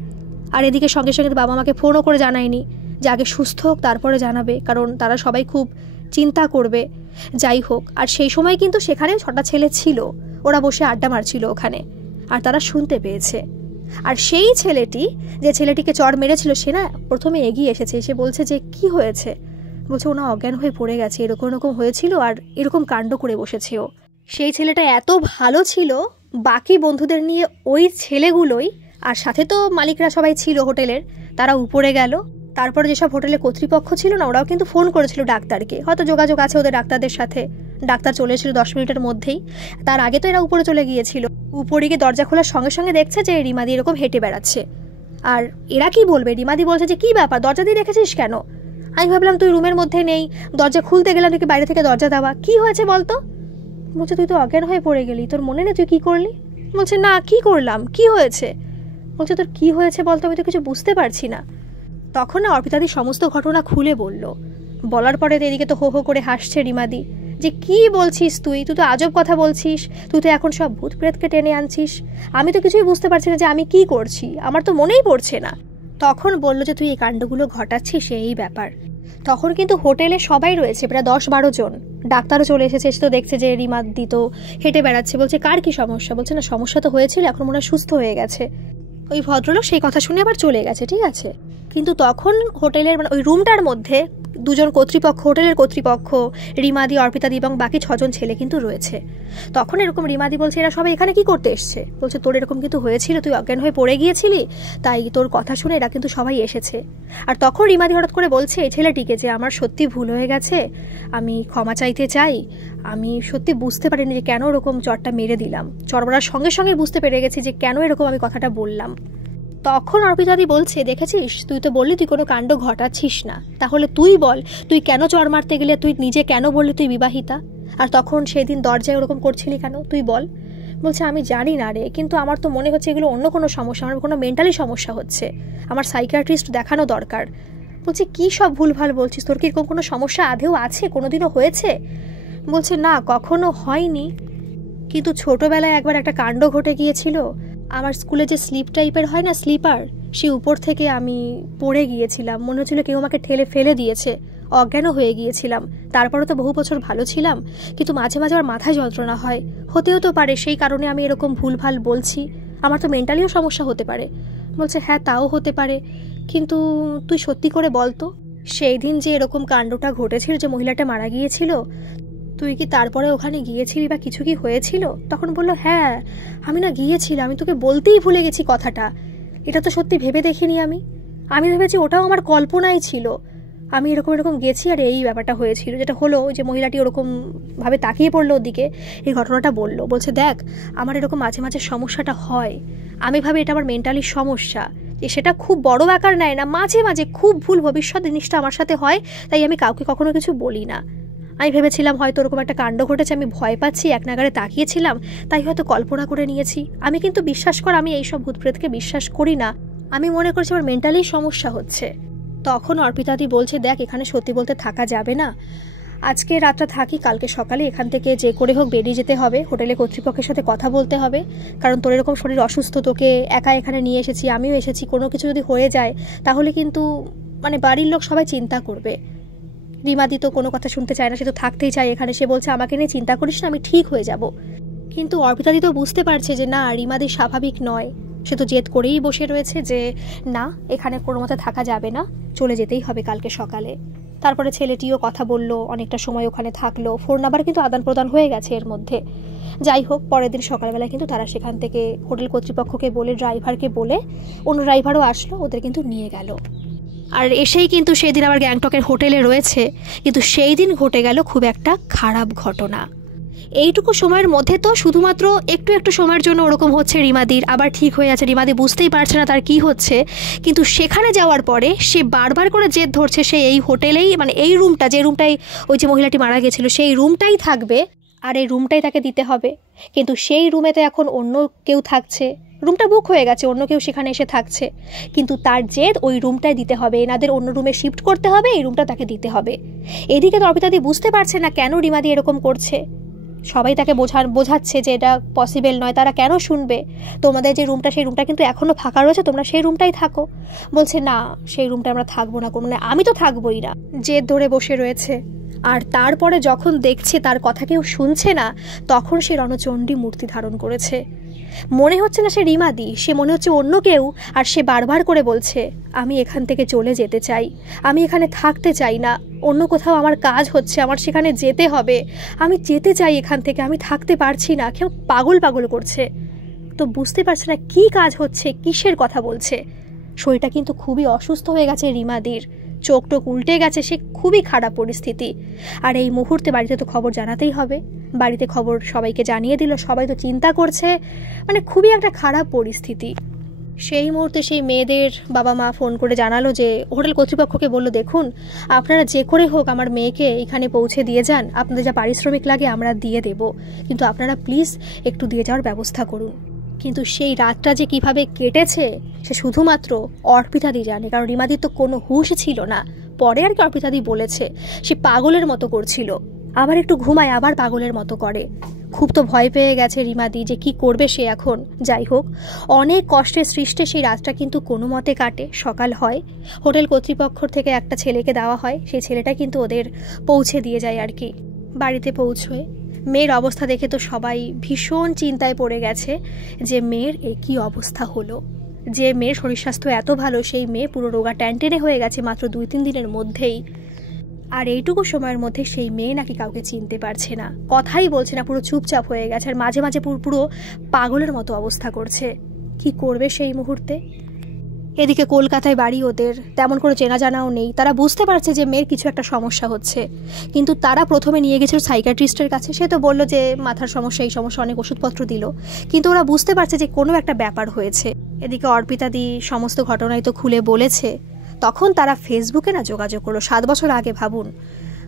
আর এদিকে সঙ্গে সঙ্গে বাবা মাকে ফোনও করে জানায়নি যে আগে সুস্থ হোক তারপরে জানাবে, কারণ তারা সবাই খুব চিন্তা করবে। যাই হোক, আর সেই সময় কিন্তু সেখানে 6টা ছেলে ছিল, ওরা বসে আড্ডা মারছিল ওখানে, আর তারা শুনতে পেয়েছে। আর সেই ছেলেটি যে ছেলেটিকে চড় মেরেছিল সে না প্রথমে এগিয়ে এসেছে, এসে বলছে যে কি হয়েছে, বলছে ওনা অজ্ঞান হয়ে পড়ে গেছে, এরকম এরকম হয়েছিল আর এরকম কাণ্ড করে বসেছে ও। সেই ছেলেটা এত ভালো ছিল, বাকি বন্ধুদের নিয়ে ওই ছেলেগুলোই, আর সাথে তো মালিকরা সবাই ছিল হোটেলের, তারা উপরে গেল, তারপরে যেসব হোটেলে কর্তৃপক্ষ ছিল না, ওরাও কিন্তু ফোন করেছিল ডাক্তারকে, হয়তো যোগাযোগ আছে ওদের ডাক্তারদের সাথে। ডাক্তার চলে এসেছিল 10 মিনিটের মধ্যেই। তার আগে তো এরা উপরে চলে গিয়েছিল। উপরে গিয়ে দরজা খোলার সঙ্গে সঙ্গে দেখছে যে রিমাদি এরকম হেঁটে বেড়াচ্ছে। আর এরা কি বলবে, রিমাদি বলছে যে কি ব্যাপার, দরজা দিয়ে রেখেছিস কেন? আমি ভাবলাম তুই রুমের মধ্যে নেই, দরজা খুলতে গেলাম তুই বাইরে থেকে দরজা দেওয়া, কি হয়েছে বলতো? বলছে তুই তো অজ্ঞান হয়ে পড়ে গেলি, তোর মনে নেই তুই কি করলি? বলছে না, কি করলাম, কি হয়েছে? বলছে তোর কি হয়েছে বলতো, আমি তো কিছু বুঝতে পারছি না। তখন না অর্পিতাদি সমস্ত ঘটনা খুলে বলল। বলার পরে এদিকে তো হো হো করে হাসছে রিমাদি, যে কি বলছিস তুই তো আজব কথা বলছিস, তুই তো এখন সব ভূত প্রেতকে টেনে আনছিস, আমি তো কিছুই বুঝতে পারছি না যে আমি কি করছি, আমার তো মনেই পড়ছে না। তখন বলল যে তুই এই কাণ্ডগুলো ঘটাচ্ছিস এই ব্যাপার। তখন কিন্তু হোটেলে সবাই রয়েছে, প্রায় 10-12 জন। ডাক্তারও চলে এসেছে, এসে তো দেখছে যে রিমাদি তো হেঁটে বেড়াচ্ছে। বলছে কার কি সমস্যা? বলছে না, সমস্যা তো হয়েছিল, এখন মনে হয় সুস্থ হয়ে গেছে। ওই ভদ্রলোক সেই কথা শুনে আবার চলে গেছে, ঠিক আছে। কিন্তু তখন হোটেলের মানে ওই রুমটার মধ্যে 2 জন কর্তৃপক্ষ, হোটেলের কর্তৃপক্ষ, রিমাদি, অর্পিতাদি এবং বাকি 6 জন ছেলে কিন্তু রয়েছে। তখন এরকম রিমাদি বলছে এরা সবাই এখানে কি করতে এসছে? বলছে তোর এরকম কিন্তু হয়েছিল, তুই অজ্ঞান হয়ে পড়ে গিয়েছিলি, তাই তোর কথা শুনে এরা কিন্তু সবাই এসেছে। আর তখন রিমাদি হঠাৎ করে বলছে এই ছেলেটিকে যে আমার সত্যি ভুল হয়ে গেছে, আমি ক্ষমা চাইতে চাই, আমি সত্যি বুঝতে পারিনি যে কেন ওরকম চরটা মেরে দিলাম, চর মারার সঙ্গে সঙ্গে বুঝতে পেরে গেছি যে কেন এরকম আমি কথাটা বললাম। তখন অর্পিতাদি বলছে দেখেছিস, তুই তো বললি তুই কোনো কাণ্ড ঘটাচ্ছিস না, তাহলে তুই বল তুই কেন চর মারতে গেলে, তুই নিজে কেন বললি তুই বিবাহিতা, আর তখন সেদিন দরজায় ওরকম করছিলি কেন, তুই বল। বলছে আমি জানি না রে, কিন্তু আমার তো মনে হচ্ছে এগুলো অন্য কোনো সমস্যা, আমার কোনো মেন্টালি সমস্যা হচ্ছে, আমার সাইকিয়াট্রিস্ট দেখানো দরকার। বলছে কি সব ভুলভাল বলছিস, তোর কি এরকম কোনো সমস্যা আদেও আছে, কোনোদিনও হয়েছে? বলছে না, কখনো হয়নি, কিন্তু ছোটবেলায় একবার একটা কাণ্ড ঘটে গিয়েছিল। আমার স্কুলে যে স্লিপ টাইপের হয় না, স্লিপার, সেই উপর থেকে আমি পড়ে গিয়েছিলাম, মনে হচ্ছিল কেউ আমাকে ঠেলে ফেলে দিয়েছে, অজ্ঞানও হয়ে গিয়েছিলাম। তারপরে তো বহু বছর ভালো ছিলাম, কিন্তু মাঝে মাঝে আমার মাথায় যন্ত্রণা হয়, হতেও তো পারে সেই কারণে আমি এরকম ভুলভাল বলছি, আমার তো মেন্টালিও সমস্যা হতে পারে। বলছে হ্যাঁ তাও হতে পারে, কিন্তু তুই সত্যি করে বল তো, সেই দিন যে এরকম কাণ্ডটা ঘটেছিল, যে মহিলাটা মারা গিয়েছিল, তুই কি তারপরে ওখানে গিয়েছিলি বা কিছু কি হয়েছিল? তখন বললো হ্যাঁ আমি না গিয়েছিলাম, আমি তোকে বলতেই ভুলে গেছি কথাটা, এটা তো সত্যি ভেবে দেখিনি। আমি ভেবেছি ওটাও আমার কল্পনাই ছিল, আমি এরকম এরকম গেছি আর এই ব্যাপারটা হয়েছিল, যেটা হলো যে মহিলাটি ওরকম ভাবে তাকিয়ে পড়লো ওদিকে, এই ঘটনাটা বললো। বলছে দেখ আমার এরকম মাঝে মাঝে সমস্যাটা হয়, আমি ভাবি এটা আমার মেন্টালি সমস্যা, সেটা খুব বড় আকার নেয় না, মাঝে মাঝে খুব ভুল ভবিষ্যৎ জিনিসটা আমার সাথে হয়, তাই আমি কাউকে কখনো কিছু বলি না। আমি ভেবেছিলাম হয়তো ওরকম একটা কাণ্ড ঘটেছে, আমি ভয় পাচ্ছি, এক নাগারে তাকিয়েছিলাম, তাই হয়তো কল্পনা করে নিয়েছি। আমি কিন্তু বিশ্বাস কর, আমি এইসব ভূতপ্রেতকে বিশ্বাস করি না, আমি মনে করছি আমার মেন্টালি সমস্যা হচ্ছে। তখন অর্পিতাদি বলছে দেখ এখানে সত্যি বলতে থাকা যাবে না, আজকে রাতটা থাকি, কালকে সকালে এখান থেকে যে করে হোক বেরিয়ে যেতে হবে, হোটেলে কর্তৃপক্ষের সাথে কথা বলতে হবে, কারণ তোর এরকম শরীর অসুস্থ, তোকে একা এখানে নিয়ে এসেছি, আমিও এসেছি, কোনো কিছু যদি হয়ে যায় তাহলে কিন্তু মানে বাড়ির লোক সবাই চিন্তা করবে। রিমাদি তো কোনো কথা শুনতে চায় না, সে তো থাকতেই চায় এখানে, সে বলছে আমাকে নিয়ে চিন্তা করিস না, আমি ঠিক হয়ে যাব। কিন্তু অর্পিতাদি তো বুঝতে পারছে যে না, রিমাদি স্বাভাবিক নয়, সে তো জেদ করেই বসে রয়েছে যে না এখানে কোনো মতে থাকা যাবে না, চলে যেতেই হবে কালকে সকালে। তারপরে ছেলেটিও কথা বলল, অনেকটা সময় ওখানে থাকলো, ফোন নাম্বার কিন্তু আদান প্রদান হয়ে গেছে এর মধ্যে। যাই হোক, পরের দিন সকালবেলা কিন্তু তারা সেখান থেকে হোটেল কর্তৃপক্ষকে বলে, ড্রাইভারকে বলে, অন্য ড্রাইভারও আসলো, ওদের কিন্তু নিয়ে গেল। আর এসেই কিন্তু সেই দিন আবার গ্যাংটকের হোটেলে রয়েছে, কিন্তু সেই দিন ঘটে গেল খুব একটা খারাপ ঘটনা। এইটুকু সময়ের মধ্যে তো শুধুমাত্র একটু একটু সময়ের জন্য ওরকম হচ্ছে রিমাদির, আবার ঠিক হয়ে আছে, রিমাদি বুঝতেই পারছে না তার কি হচ্ছে, কিন্তু সেখানে যাওয়ার পরে সে বারবার করে জেদ ধরছে সে এই হোটেলেই, মানে এই রুমটা, যে রুমটাই ওই যে মহিলাটি মারা গেছিল সেই রুমটাই থাকবে, আর এই রুমটাই তাকে দিতে হবে। কিন্তু সেই রুমেতে এখন অন্য কেউ থাকছে, রুমটা বুক হয়ে গেছে, অন্য কেউ সেখানে এসে থাকছে, কিন্তু তার জেদ ওই রুমটাই দিতে হবে, এনাদের অন্য রুমে শিফট করতে হবে, এই রুমটা তাকে দিতে হবে। এদিকে তো অর্পিতাদি বুঝতে পারছে না কেন রিমাদি এরকম করছে, সবাই তাকে বোঝাচ্ছে যে এটা পসিবল নয়, তারা কেন শুনবে, তোমাদের যে রুমটা সেই রুমটা কিন্তু এখনও ফাঁকা রয়েছে, তোমরা সেই রুমটাই থাকো। বলছে না সেই রুমটা আমরা থাকবো না, মানে আমি তো থাকবোই না, জেদ ধরে বসে রয়েছে। আর তারপরে যখন দেখছে তার কথা কেউ শুনছে না, তখন সে রণচণ্ডী মূর্তি ধারণ করেছে, মনে হচ্ছে না সে রিমাদি, সে মনে হচ্ছে অন্য কেউ, আর সে বারবার করে বলছে আমি এখান থেকে চলে যেতে চাই, আমি এখানে থাকতে চাই না, অন্য কোথাও আমার কাজ হচ্ছে, আমার সেখানে যেতে হবে, আমি যেতে চাই এখান থেকে, আমি থাকতে পারছি না, কেউ পাগল পাগল করছে। তো বুঝতে পারছে না কি কাজ হচ্ছে, কিসের কথা বলছে, শরীরটা কিন্তু খুবই অসুস্থ হয়ে গেছে রিমাদির, চোখ টোক উল্টে গেছে, সে খুবই খারাপ পরিস্থিতি। আর এই মুহূর্তে বাড়িতে তো খবর জানাতেই হবে, বাড়িতে খবর সবাইকে জানিয়ে দিল, সবাই তো চিন্তা করছে, মানে খুবই একটা খারাপ পরিস্থিতি। সেই মুহূর্তে সেই মেয়েদের বাবা মা ফোন করে জানালো যে হোটেল কর্তৃপক্ষকে বলল, দেখুন আপনারা যে করে হোক আমার মেয়েকে এখানে পৌঁছে দিয়ে যান, আপনাদের যা পারিশ্রমিক লাগে আমরা দিয়ে দেব, কিন্তু আপনারা প্লিজ একটু দিয়ে যাওয়ার ব্যবস্থা করুন। কিন্তু সেই রাতটা যে কিভাবে কেটেছে সে শুধুমাত্র অর্পিতাদি জানে, কারণ রিমাদির তো কোনো হুঁশ ছিল না। পরে আর কি অর্পিতাদি বলেছে সে পাগলের মতো করছিল, আবার একটু ঘুমায় আবার পাগলের মতো করে। খুব তো ভয় পেয়ে গেছে রিমাদি যে কি করবে সে এখন। যাই হোক, অনেক কষ্টের সৃষ্টে সেই রাতটা কিন্তু কোনো মতে কাটে। সকাল হয়, হোটেল কর্তৃপক্ষ থেকে একটা ছেলেকে দেওয়া হয়, সেই ছেলেটা কিন্তু ওদের পৌঁছে দিয়ে যায় আর কি। বাড়িতে পৌঁছয় মেয়ের অবস্থা দেখে তো সবাই ভীষণ চিন্তায় পড়ে গেছে যে মেয়ের এ কী অবস্থা হলো। যে মেয়ের শরীর স্বাস্থ্য এত ভালো, সেই মেয়ে পুরো রোগা ট্যানটেনে হয়ে গেছে মাত্র 2-3 দিনের মধ্যেই। আর এইটুকু সময়ের মধ্যে সেই মেয়ে নাকি কাউকে চিনতে পারছে না, কথাই বলছে না, পুরো চুপচাপ হয়ে গেছে, আর মাঝে মাঝে পুরো পাগলের মতো অবস্থা করছে। কি করবে সেই মুহূর্তে? এদিকে কলকাতায় বাড়ি ওদের, তেমন করে চেনা জানাও নেই। তারা বুঝতে পারছে যে মেয়ের কিছু একটা সমস্যা হচ্ছে, কিন্তু তারা প্রথমে নিয়ে গেছিল সাইকিয়াট্রিস্টের কাছে। সে তো বললো যে মাথার সমস্যা, এই সমস্যা, অনেক ওষুধপত্র দিল, কিন্তু ওরা বুঝতে পারছে যে কোনো একটা ব্যাপার হয়েছে। এদিকে অর্পিতাদি সমস্ত ঘটনাই তো খুলে বলেছে। তখন তারা ফেসবুকে না যোগাযোগ করলো, 7 বছর আগে, ভাবুন,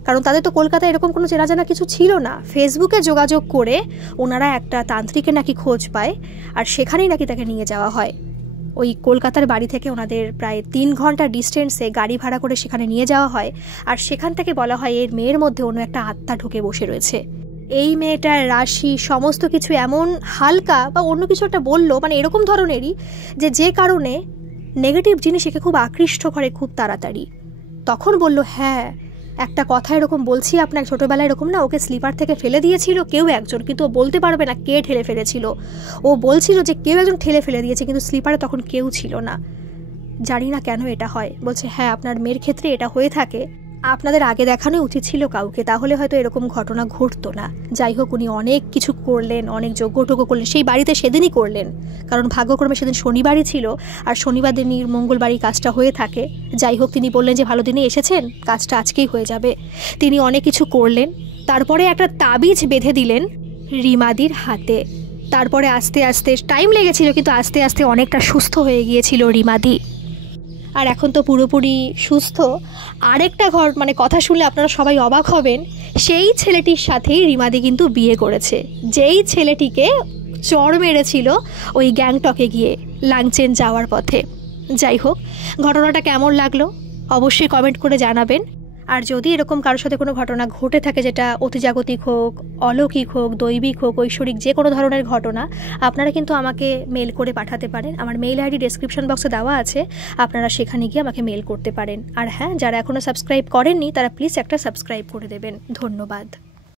কারণ তাদের তো কলকাতায় এরকম কোনো চেনা জানা কিছু ছিল না। ফেসবুকে যোগাযোগ করে ওনারা একটা তান্ত্রিকের নাকি খোঁজ পায়, আর সেখানেই নাকি তাকে নিয়ে যাওয়া হয়। ওই কলকাতার বাড়ি থেকে ওনাদের প্রায় 3 ঘন্টা ডিস্টেন্সে গাড়ি ভাড়া করে সেখানে নিয়ে যাওয়া হয়, আর সেখান থেকে বলা হয় এর মেয়ের মধ্যে অন্য একটা আত্মা ঢুকে বসে রয়েছে। এই মেয়েটার রাশি সমস্ত কিছু এমন হালকা বা অন্য কিছু একটা বললো, মানে এরকম ধরনেরই যে কারণে নেগেটিভ জিনিস একে খুব আকৃষ্ট করে খুব তাড়াতাড়ি। তখন বলল, হ্যাঁ একটা কথা এরকম বলছি আপনার, ছোটোবেলায় এরকম না ওকে স্লিপার থেকে ফেলে দিয়েছিল কেউ একজন, কিন্তু ও বলতে পারবে না কে ঠেলে ফেলেছিল। ও বলছিল যে কেউ একজন ঠেলে ফেলে দিয়েছে, কিন্তু স্লিপারে তখন কেউ ছিল না। জানি না কেন এটা হয়। বলছে হ্যাঁ আপনার মেয়ের ক্ষেত্রে এটা হয়ে থাকে, আপনাদের আগে দেখানো উচিত ছিল কাউকে, তাহলে হয়তো এরকম ঘটনা ঘটতো না। যাই হোক, উনি অনেক কিছু করলেন, অনেক যজ্ঞটজ্ঞ করলেন, সেই বাড়িতে সেদিনই করলেন, কারণ ভাগ্যক্রমে সেদিন শনিবারই ছিল, আর শনিবার দিনই মঙ্গলবারই কাজটা হয়ে থাকে। যাই হোক, তিনি বললেন যে ভালো দিনে এসেছেন, কাজটা আজকেই হয়ে যাবে। তিনি অনেক কিছু করলেন, তারপরে একটা তাবিজ বেঁধে দিলেন রিমাদির হাতে। তারপরে আস্তে আস্তে টাইম লেগেছিল, কিন্তু আস্তে আস্তে অনেকটা সুস্থ হয়ে গিয়েছিল রিমাদি, আর এখন তো পুরোপুরি সুস্থ। আরেকটা কথা শুনলে আপনারা সবাই অবাক হবেন, সেই ছেলেটির সাথেই রিমাদি কিন্তু বিয়ে করেছে, যেই ছেলেটিকে চড় মেরেছিল ওই গ্যাংটকে গিয়ে লাংচেন যাওয়ার পথে। যাই হোক, ঘটনাটা কেমন লাগলো অবশ্যই কমেন্ট করে জানাবেন। আর যদি এরকম কারোর সাথে কোনো ঘটনা ঘটে থাকে, যেটা অতিজাগতিক হোক, অলৌকিক হোক, দৈবিক হোক, ঐশ্বরিক, যে কোনো ধরনের ঘটনা, আপনারা কিন্তু আমাকে মেল করে পাঠাতে পারেন। আমার মেল আইডি ডেসক্রিপশন বক্সে দেওয়া আছে, আপনারা সেখানে গিয়ে আমাকে মেল করতে পারেন। আর হ্যাঁ, যারা এখনও সাবস্ক্রাইব করেননি তারা প্লিজ একটা সাবস্ক্রাইব করে দেবেন। ধন্যবাদ।